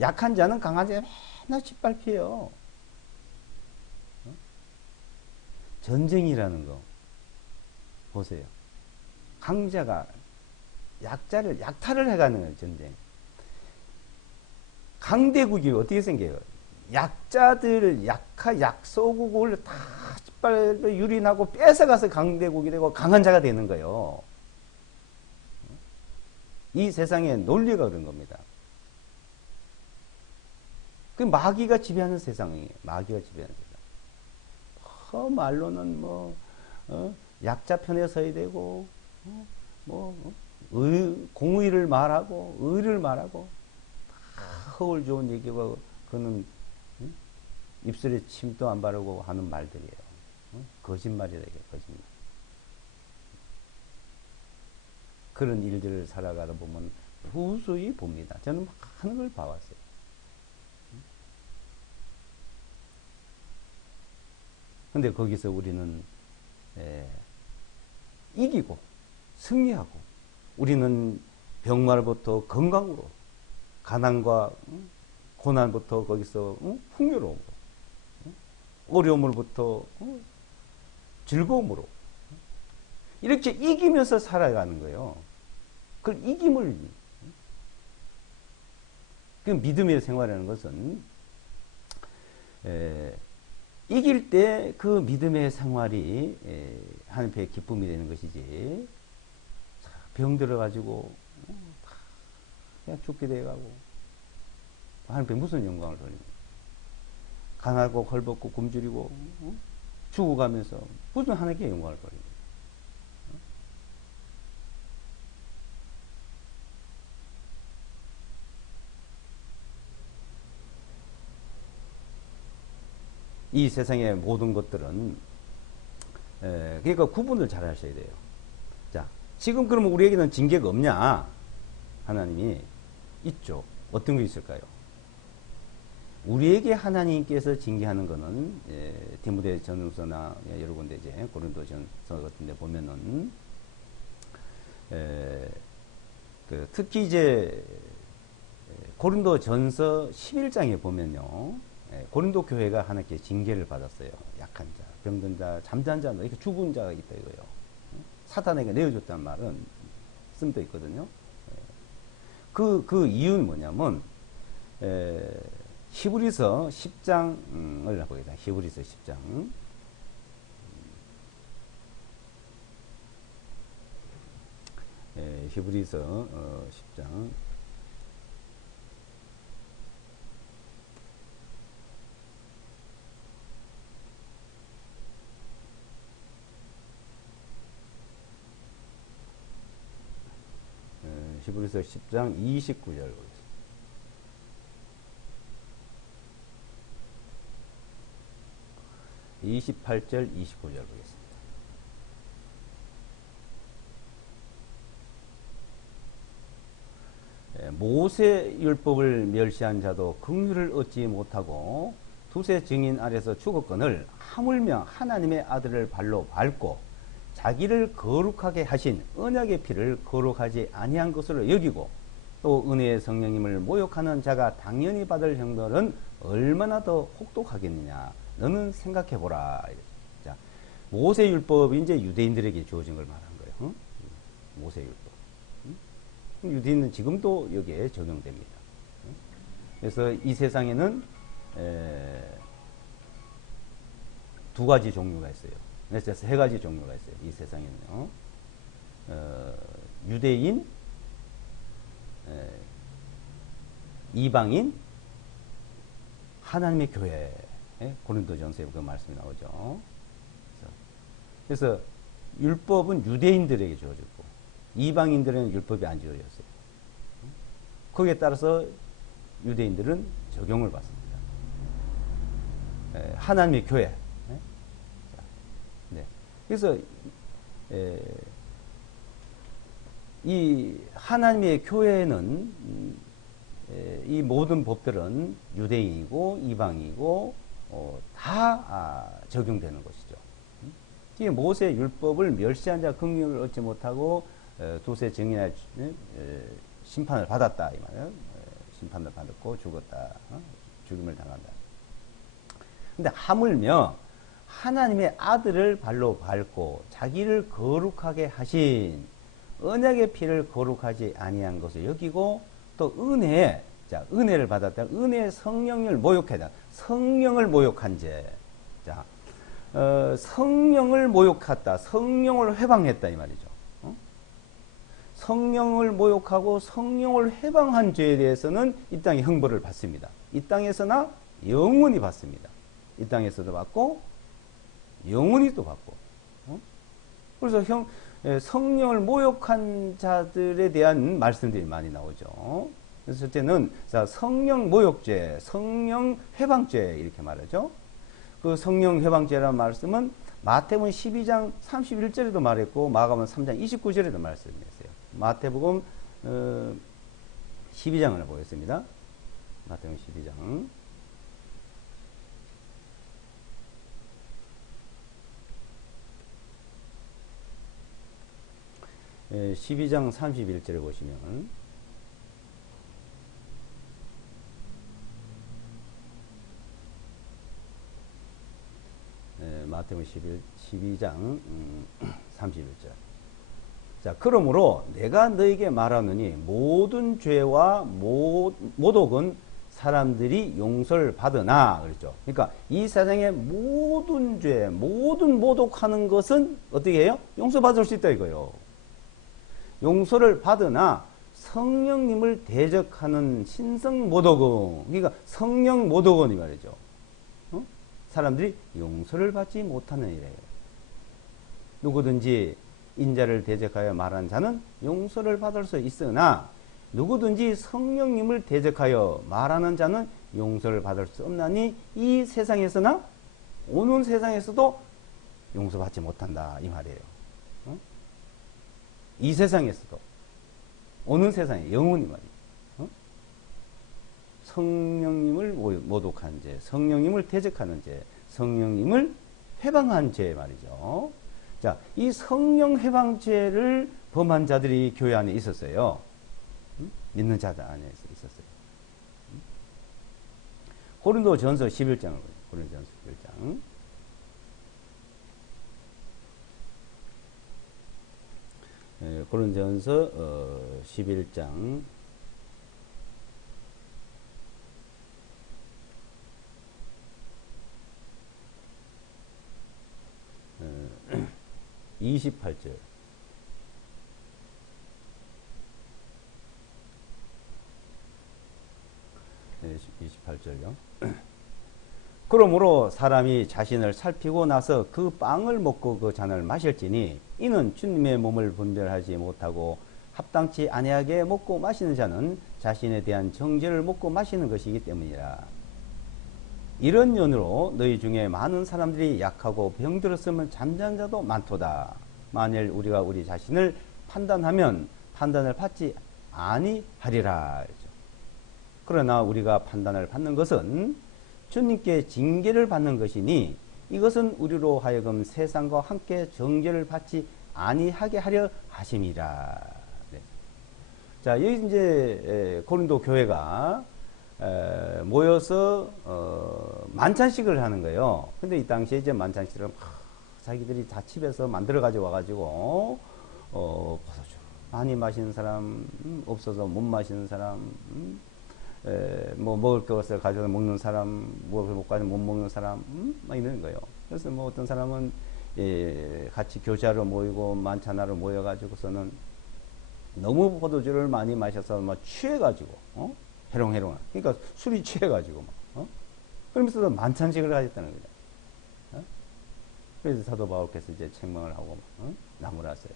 약한 자는 강한 자가 맨날 짓밟혀요. 전쟁이라는 거 보세요. 강자가 약자를 약탈을 해가는 거예요. 전쟁. 강대국이 어떻게 생겨요? 약자들 약소국을 다 짓밟아 유린하고 뺏어가서 강대국이 되고 강한 자가 되는 거예요. 이 세상의 논리가 그런 겁니다. 그 마귀가 지배하는 세상이에요. 마귀가 지배하는 세상. 말로는 약자 편에 서야 되고, 공의를 말하고, 의를 말하고, 다 허울 좋은 얘기고, 그는 입술에 침도 안 바르고 하는 말들이에요. 거짓말이다, 이게 거짓말. 그런 일들을 살아가다 보면 무수히 봅니다. 저는 많은 걸 봐왔어요. 근데 거기서 우리는 이기고 승리하고 우리는 병말부터 건강으로 가난과 고난부터 거기서 풍요로움으로 어려움으로부터 즐거움으로 이렇게 이기면서 살아가는 거예요. 그 이김을 그 믿음의 생활이라는 것은 이길 때 그 믿음의 생활이 하나님의 기쁨이 되는 것이지 병 들어가지고 그냥 죽게 돼가고 하나님께 무슨 영광을 돌립니까? 가난하고 헐벗고 굶주리고 죽어가면서 무슨 하나님께 영광을 돌립니까? 이 세상의 모든 것들은 그러니까 구분을 잘 하셔야 돼요. 자, 지금 그러면 우리에게는 징계가 없냐? 하나님이 있죠. 어떤 게 있을까요? 우리에게 하나님께서 징계하는 거는 디모데 전서나 여러 군데 이제 고린도 전서 같은 데 보면은 특히 이제 고린도 전서 11장에 보면요. 고린도 교회가 하나님께 징계를 받았어요. 약한 자, 병든 자, 잠자는 자, 이렇게 죽은 자가 있다 이거예요. 사탄에게 내어줬다는 말은 씀도 있거든요. 그 이유는 뭐냐면 히브리서 10장을 보겠습니다. 히브리서 10장. 히브리서 10장 29절 보겠습니다. 28절, 29절 보겠습니다. 모세 율법을 멸시한 자도 긍휼을 얻지 못하고 두세 증인 아래서 죽었거늘 하물며 하나님의 아들을 발로 밟고 자기를 거룩하게 하신 언약의 피를 거룩하지 아니한 것으로 여기고 또 은혜의 성령님을 모욕하는 자가 당연히 받을 형벌은 얼마나 더 혹독하겠느냐. 너는 생각해보라. 자, 모세율법이 이제 유대인들에게 주어진 걸 말한 거예요. 응? 모세율법. 응? 유대인은 지금도 여기에 적용됩니다. 응? 그래서 이 세상에는 두 가지 종류가 있어요. 그래서 세 가지 종류가 있어요. 이 세상에는요. 유대인, 이방인, 하나님의 교회. 고린도전서에 그 말씀이 나오죠. 그래서 율법은 유대인들에게 주어졌고 이방인들에게는 율법이 안 주어졌어요. 거기에 따라서 유대인들은 적용을 받습니다. 하나님의 교회. 네. 그래서 이 하나님의 교회는 이 모든 법들은 유대인이고 이방이고 다 적용되는 것이죠. 이 모세 율법을 멸시한 자 긍휼을 얻지 못하고 두세 증인의 심판을 받았다 이 말이에요. 심판을 받았고 죽었다. 죽임을 당한다. 근데 하물며 하나님의 아들을 발로 밟고 자기를 거룩하게 하신 언약의 피를 거룩하지 아니한 것을 여기고 또 은혜에 자, 은혜를 받았다. 은혜의 성령을 모욕하다. 성령을 모욕한 죄. 자, 성령을 모욕했다. 성령을 회방했다. 이 말이죠. 성령을 모욕하고 성령을 회방한 죄에 대해서는 이 땅에 형벌을 받습니다. 이 땅에서나 영원히 받습니다. 이 땅에서도 받고, 영원히 또 받고. 그래서 성령을 모욕한 자들에 대한 말씀들이 많이 나오죠. 그래서 첫째는 성령 모욕죄, 성령 회방죄 이렇게 말하죠. 그 성령 회방죄라는 말씀은 마태복음 12장 31절에도 말했고 마가복음 3장 29절에도 말씀했어요. 마태복음 12장을 보겠습니다. 마태복음 12장 12장 31절에 보시면 마태복음 12장 31절. 자, 그러므로 내가 너에게 말하노니 모든 죄와 모독은 사람들이 용서를 받으나 그랬죠. 그러니까 이 세상의 모든 죄, 모든 모독하는 것은 어떻게 해요? 용서받을 수 있다 이거요. 용서를 받으나 성령님을 대적하는 신성 모독은 그러니까 성령 모독은 이 말이죠. 사람들이 용서를 받지 못하는 이래요. 누구든지 인자를 대적하여 말한 자는 용서를 받을 수 있으나 누구든지 성령님을 대적하여 말하는 자는 용서를 받을 수 없나니 이 세상에서나 오는 세상에서도 용서받지 못한다 이 말이에요. 이 세상에서도 오는 세상에 영원히 말이에요. 성령님을 모독한 죄, 성령님을 대적하는 죄, 성령님을 회방한 죄 말이죠. 자, 이 성령 회방죄를 범한 자들이 교회 안에 있었어요. 믿는 자들 안에 있었어요. 고린도전서 11장을 보세요. 고린도전서 11장. 고린도전서 11장 28절. 28절요. 그러므로 사람이 자신을 살피고 나서 그 빵을 먹고 그 잔을 마실지니 이는 주님의 몸을 분별하지 못하고 합당치 아니하게 먹고 마시는 자는 자신에 대한 정죄를 먹고 마시는 것이기 때문이라. 이런 연유로 너희 중에 많은 사람들이 약하고 병들었으면 잠자는 자도 많도다. 만일 우리가 우리 자신을 판단하면 판단을 받지 아니하리라. 그러나 우리가 판단을 받는 것은 주님께 징계를 받는 것이니 이것은 우리로 하여금 세상과 함께 정죄를 받지 아니하게 하려 하심이라. 네. 자, 여기 이제 고린도 교회가 모여서 만찬식을 하는 거예요. 근데 이 당시에 이제 만찬식을 자기들이 다 집에서 만들어 가지고 와가지고 포도주 많이 마시는 사람, 없어서 못 마시는 사람, 뭐 먹을 것을 가져서 먹는 사람, 먹을 못 가지고 못 먹는 사람, 막 이런 거예요. 그래서 뭐 어떤 사람은 같이 교제하러 모이고 만찬하러 모여가지고서는 너무 포도주를 많이 마셔서 막 취해가지고 해롱해롱. 그러니까 술이 취해가지고 막 그러면서 만찬식을 하셨다는 거죠. 그래서 사도 바울께서 이제 책망을 하고 나무랐어요.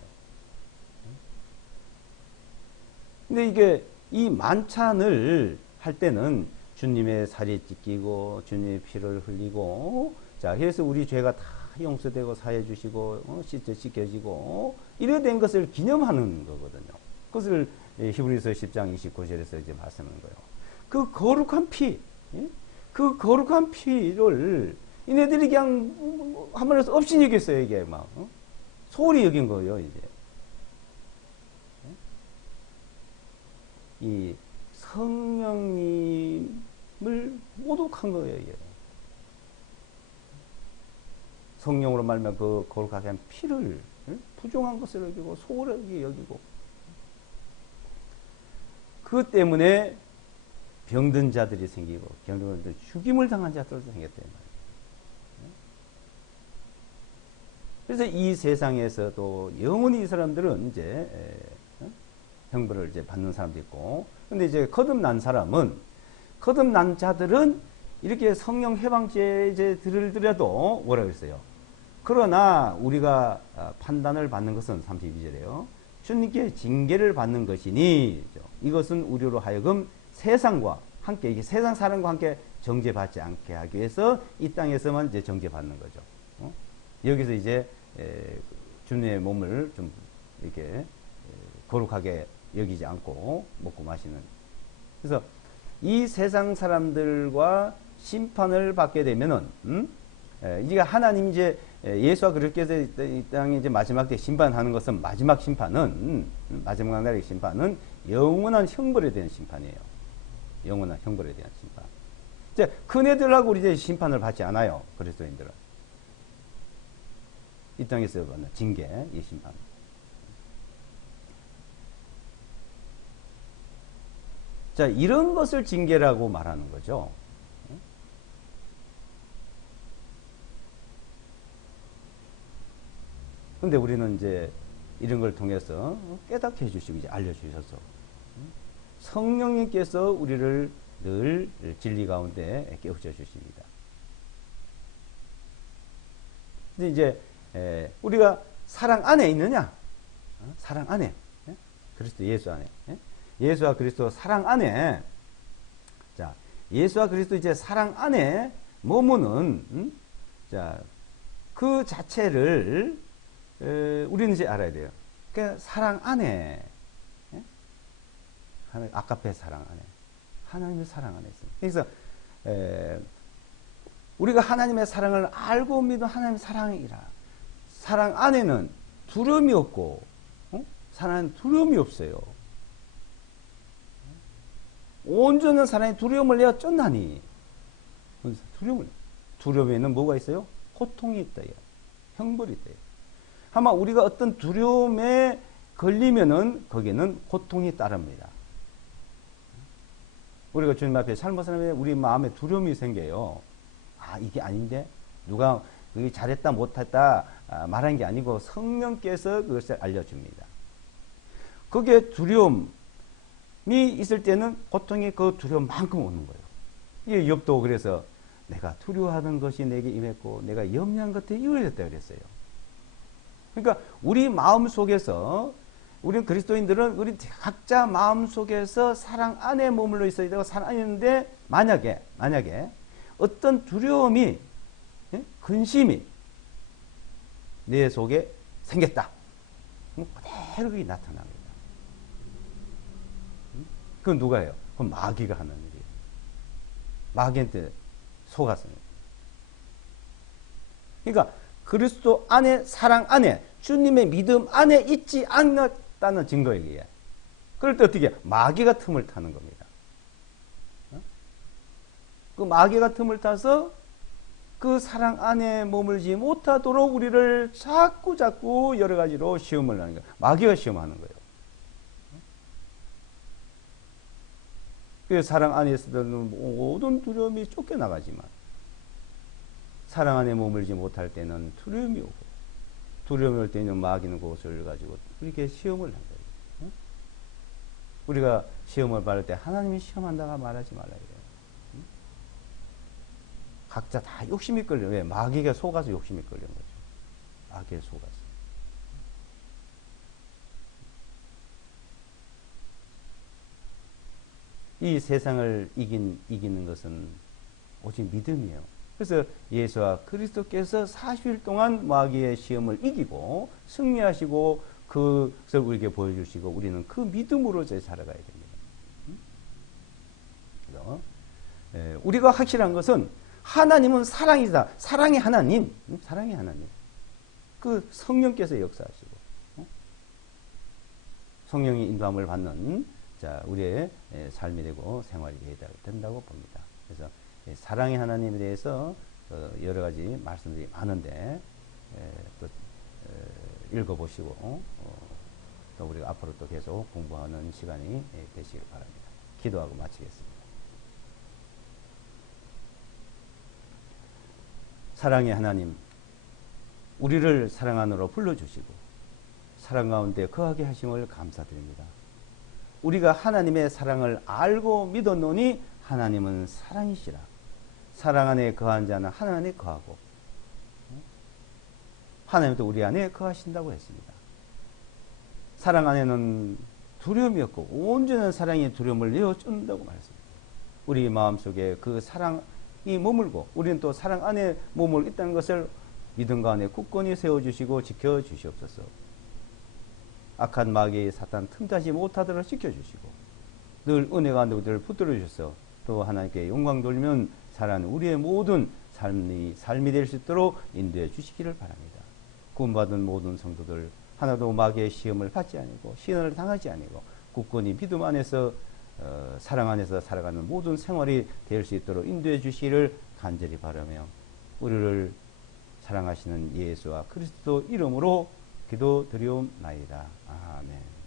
근데 이게 이 만찬을 할 때는 주님의 살이 찢기고 주님의 피를 흘리고 자 그래서 우리 죄가 다 용서되고 사해 주시고 씻겨지고 이래 된 것을 기념하는 거거든요. 그것을 히브리서 10장 29절에서 이제 말씀하는 거예요. 그 거룩한 피, 그 거룩한 피를 이네들이 그냥 한 번에서 없이 여겼어요. 이게 막 소홀히 여긴 거예요. 이제 이 성령님을 모독한 거예요. 이게. 성령으로 말하면 그 거룩하게 한 피를 부정한 것을 여기고 소홀하게 여기고 그것 때문에 병든 자들이 생기고 죽임을 당한 자들도 생겼단 말이에요. 그래서 이 세상에서도 영원히 이 사람들은 이제 형벌을 이제 받는 사람도 있고, 근데 이제 거듭난 사람은, 거듭난 자들은 이렇게 성령 해방죄 이제 들더라도 뭐라 그랬어요? 그러나 우리가 판단을 받는 것은 32절에요. 주님께 징계를 받는 것이니, 이것은 우리로 하여금 세상과 함께, 이게 세상 사람과 함께 정죄받지 않게 하기 위해서 이 땅에서만 이제 정죄받는 거죠. 여기서 이제 주님의 몸을 좀 이렇게 거룩하게 여기지 않고 먹고 마시는. 그래서 이 세상 사람들과 심판을 받게 되면은, 이제 하나님 이제 예수와 그리스도께서 이 땅에 이제 마지막 때 심판하는 것은 마지막 심판은, 마지막 날의 심판은 영원한 형벌에 대한 심판이에요. 영원한 형벌에 대한 심판. 이제 큰애들하고 우리 이제 심판을 받지 않아요. 그리스도인들은. 이 땅에서 받는 징계, 이 심판. 자, 이런 것을 징계라고 말하는 거죠. 근데 우리는 이제 이런 걸 통해서 깨닫게 해주시고 이제 알려주셔서 성령님께서 우리를 늘 진리 가운데 깨우쳐 주십니다. 근데 이제 우리가 사랑 안에 있느냐? 사랑 안에. 그리스도 예수 안에. 예수와 그리스도 사랑 안에. 자, 예수와 그리스도 이제 사랑 안에 머무는, 자, 그 자체를 우리는 이제 알아야 돼요. 그러니까 사랑 안에, 아까페 사랑 안에, 하나님의 사랑 안에 있습니다. 그래서 우리가 하나님의 사랑을 알고 믿은 하나님의 사랑이라. 사랑 안에는 두려움이 없고, 사랑은 두려움이 없어요. 온전한 사랑의 두려움을 내어 쫓나니. 두려움에는 뭐가 있어요? 고통이 있다요. 형벌이 있다요. 아마 우리가 어떤 두려움에 걸리면은 거기는 고통이 따릅니다. 우리가 주님 앞에 삶을 살면 우리 마음에 두려움이 생겨요. 아, 이게 아닌데? 누가 잘했다, 못했다 말한 게 아니고 성령께서 그것을 알려줍니다. 그게 두려움이 있을 때는 고통이 그 두려움만큼 오는 거예요. 이게 욥도 그래서 내가 두려워하는 것이 내게 임했고 내가 염려한 것들이 이루어졌다 그랬어요. 그러니까 우리 마음 속에서 우리 그리스도인들은 우리 각자 마음 속에서 사랑 안에 머물러 있어야 되고 사랑 안에 있는데 만약에 어떤 두려움이 근심이 내 속에 생겼다. 그럼 그대로 그게 나타납니다. 그건 누가 해요? 그건 마귀가 하는 일이에요. 마귀한테 속았습니다. 그러니까 그리스도 안에 사랑 안에 주님의 믿음 안에 있지 않았다는 증거이기에 그럴 때 어떻게 마귀가 틈을 타는 겁니다. 그 마귀가 틈을 타서 그 사랑 안에 머물지 못하도록 우리를 자꾸 여러 가지로 시험을 하는 거예요. 마귀가 시험하는 거예요. 그 사랑 안에 있어서는 모든 두려움이 쫓겨나가지만 사랑 안에 머물지 못할 때는 두려움이 오고 두려움이 올 때는 마귀는 그것을 가지고 우리에게 시험을 한 거예요. 우리가 시험을 받을 때 하나님이 시험한다가 말하지 말아야 돼요. 각자 다 욕심이 끌려. 왜? 마귀가 속아서 욕심이 끌린 거죠. 마귀에 속아서. 이 세상을 이기는 것은 오직 믿음이에요. 그래서 예수와 그리스도께서 40일 동안 마귀의 시험을 이기고 승리하시고 그것을 우리에게 보여주시고 우리는 그 믿음으로 살아가야 됩니다. 그래서 우리가 확실한 것은 하나님은 사랑이다. 사랑의 하나님. 그 성령께서 역사하시고 성령의 인도함을 받는 우리의 삶이 되고 생활이 된다고 봅니다. 그래서 사랑의 하나님에 대해서 여러 가지 말씀들이 많은데 또 읽어보시고 또 우리가 앞으로 또 계속 공부하는 시간이 되시길 바랍니다. 기도하고 마치겠습니다. 사랑의 하나님, 우리를 사랑 안으로 불러주시고 사랑 가운데 거하게 하심을 감사드립니다. 우리가 하나님의 사랑을 알고 믿었노니 하나님은 사랑이시라. 사랑 안에 거한 자는 하나님 안에 거하고 하나님도 우리 안에 거하신다고 했습니다. 사랑 안에는 두려움이 없고 온전한 사랑의 두려움을 내어준다고 말했습니다. 우리 마음속에 그 사랑이 머물고 우리는 또 사랑 안에 머물고 있다는 것을 믿음과 안에 굳건히 세워주시고 지켜주시옵소서. 악한 마귀의 사탄 틈타지 못하도록 지켜주시고 늘 은혜 가운데 우리를 붙들어 주셔서 또 하나님께 영광 돌리면 살아가는 우리의 모든 삶이 될 수 있도록 인도해 주시기를 바랍니다. 구원받은 모든 성도들 하나도 마귀의 시험을 받지 아니고 시련을 당하지 아니고 굳건히 믿음 안에서 사랑 안에서 살아가는 모든 생활이 될 수 있도록 인도해 주시기를 간절히 바라며 우리를 사랑하시는 예수와 그리스도 이름으로 기도드리옵나이다. 아멘.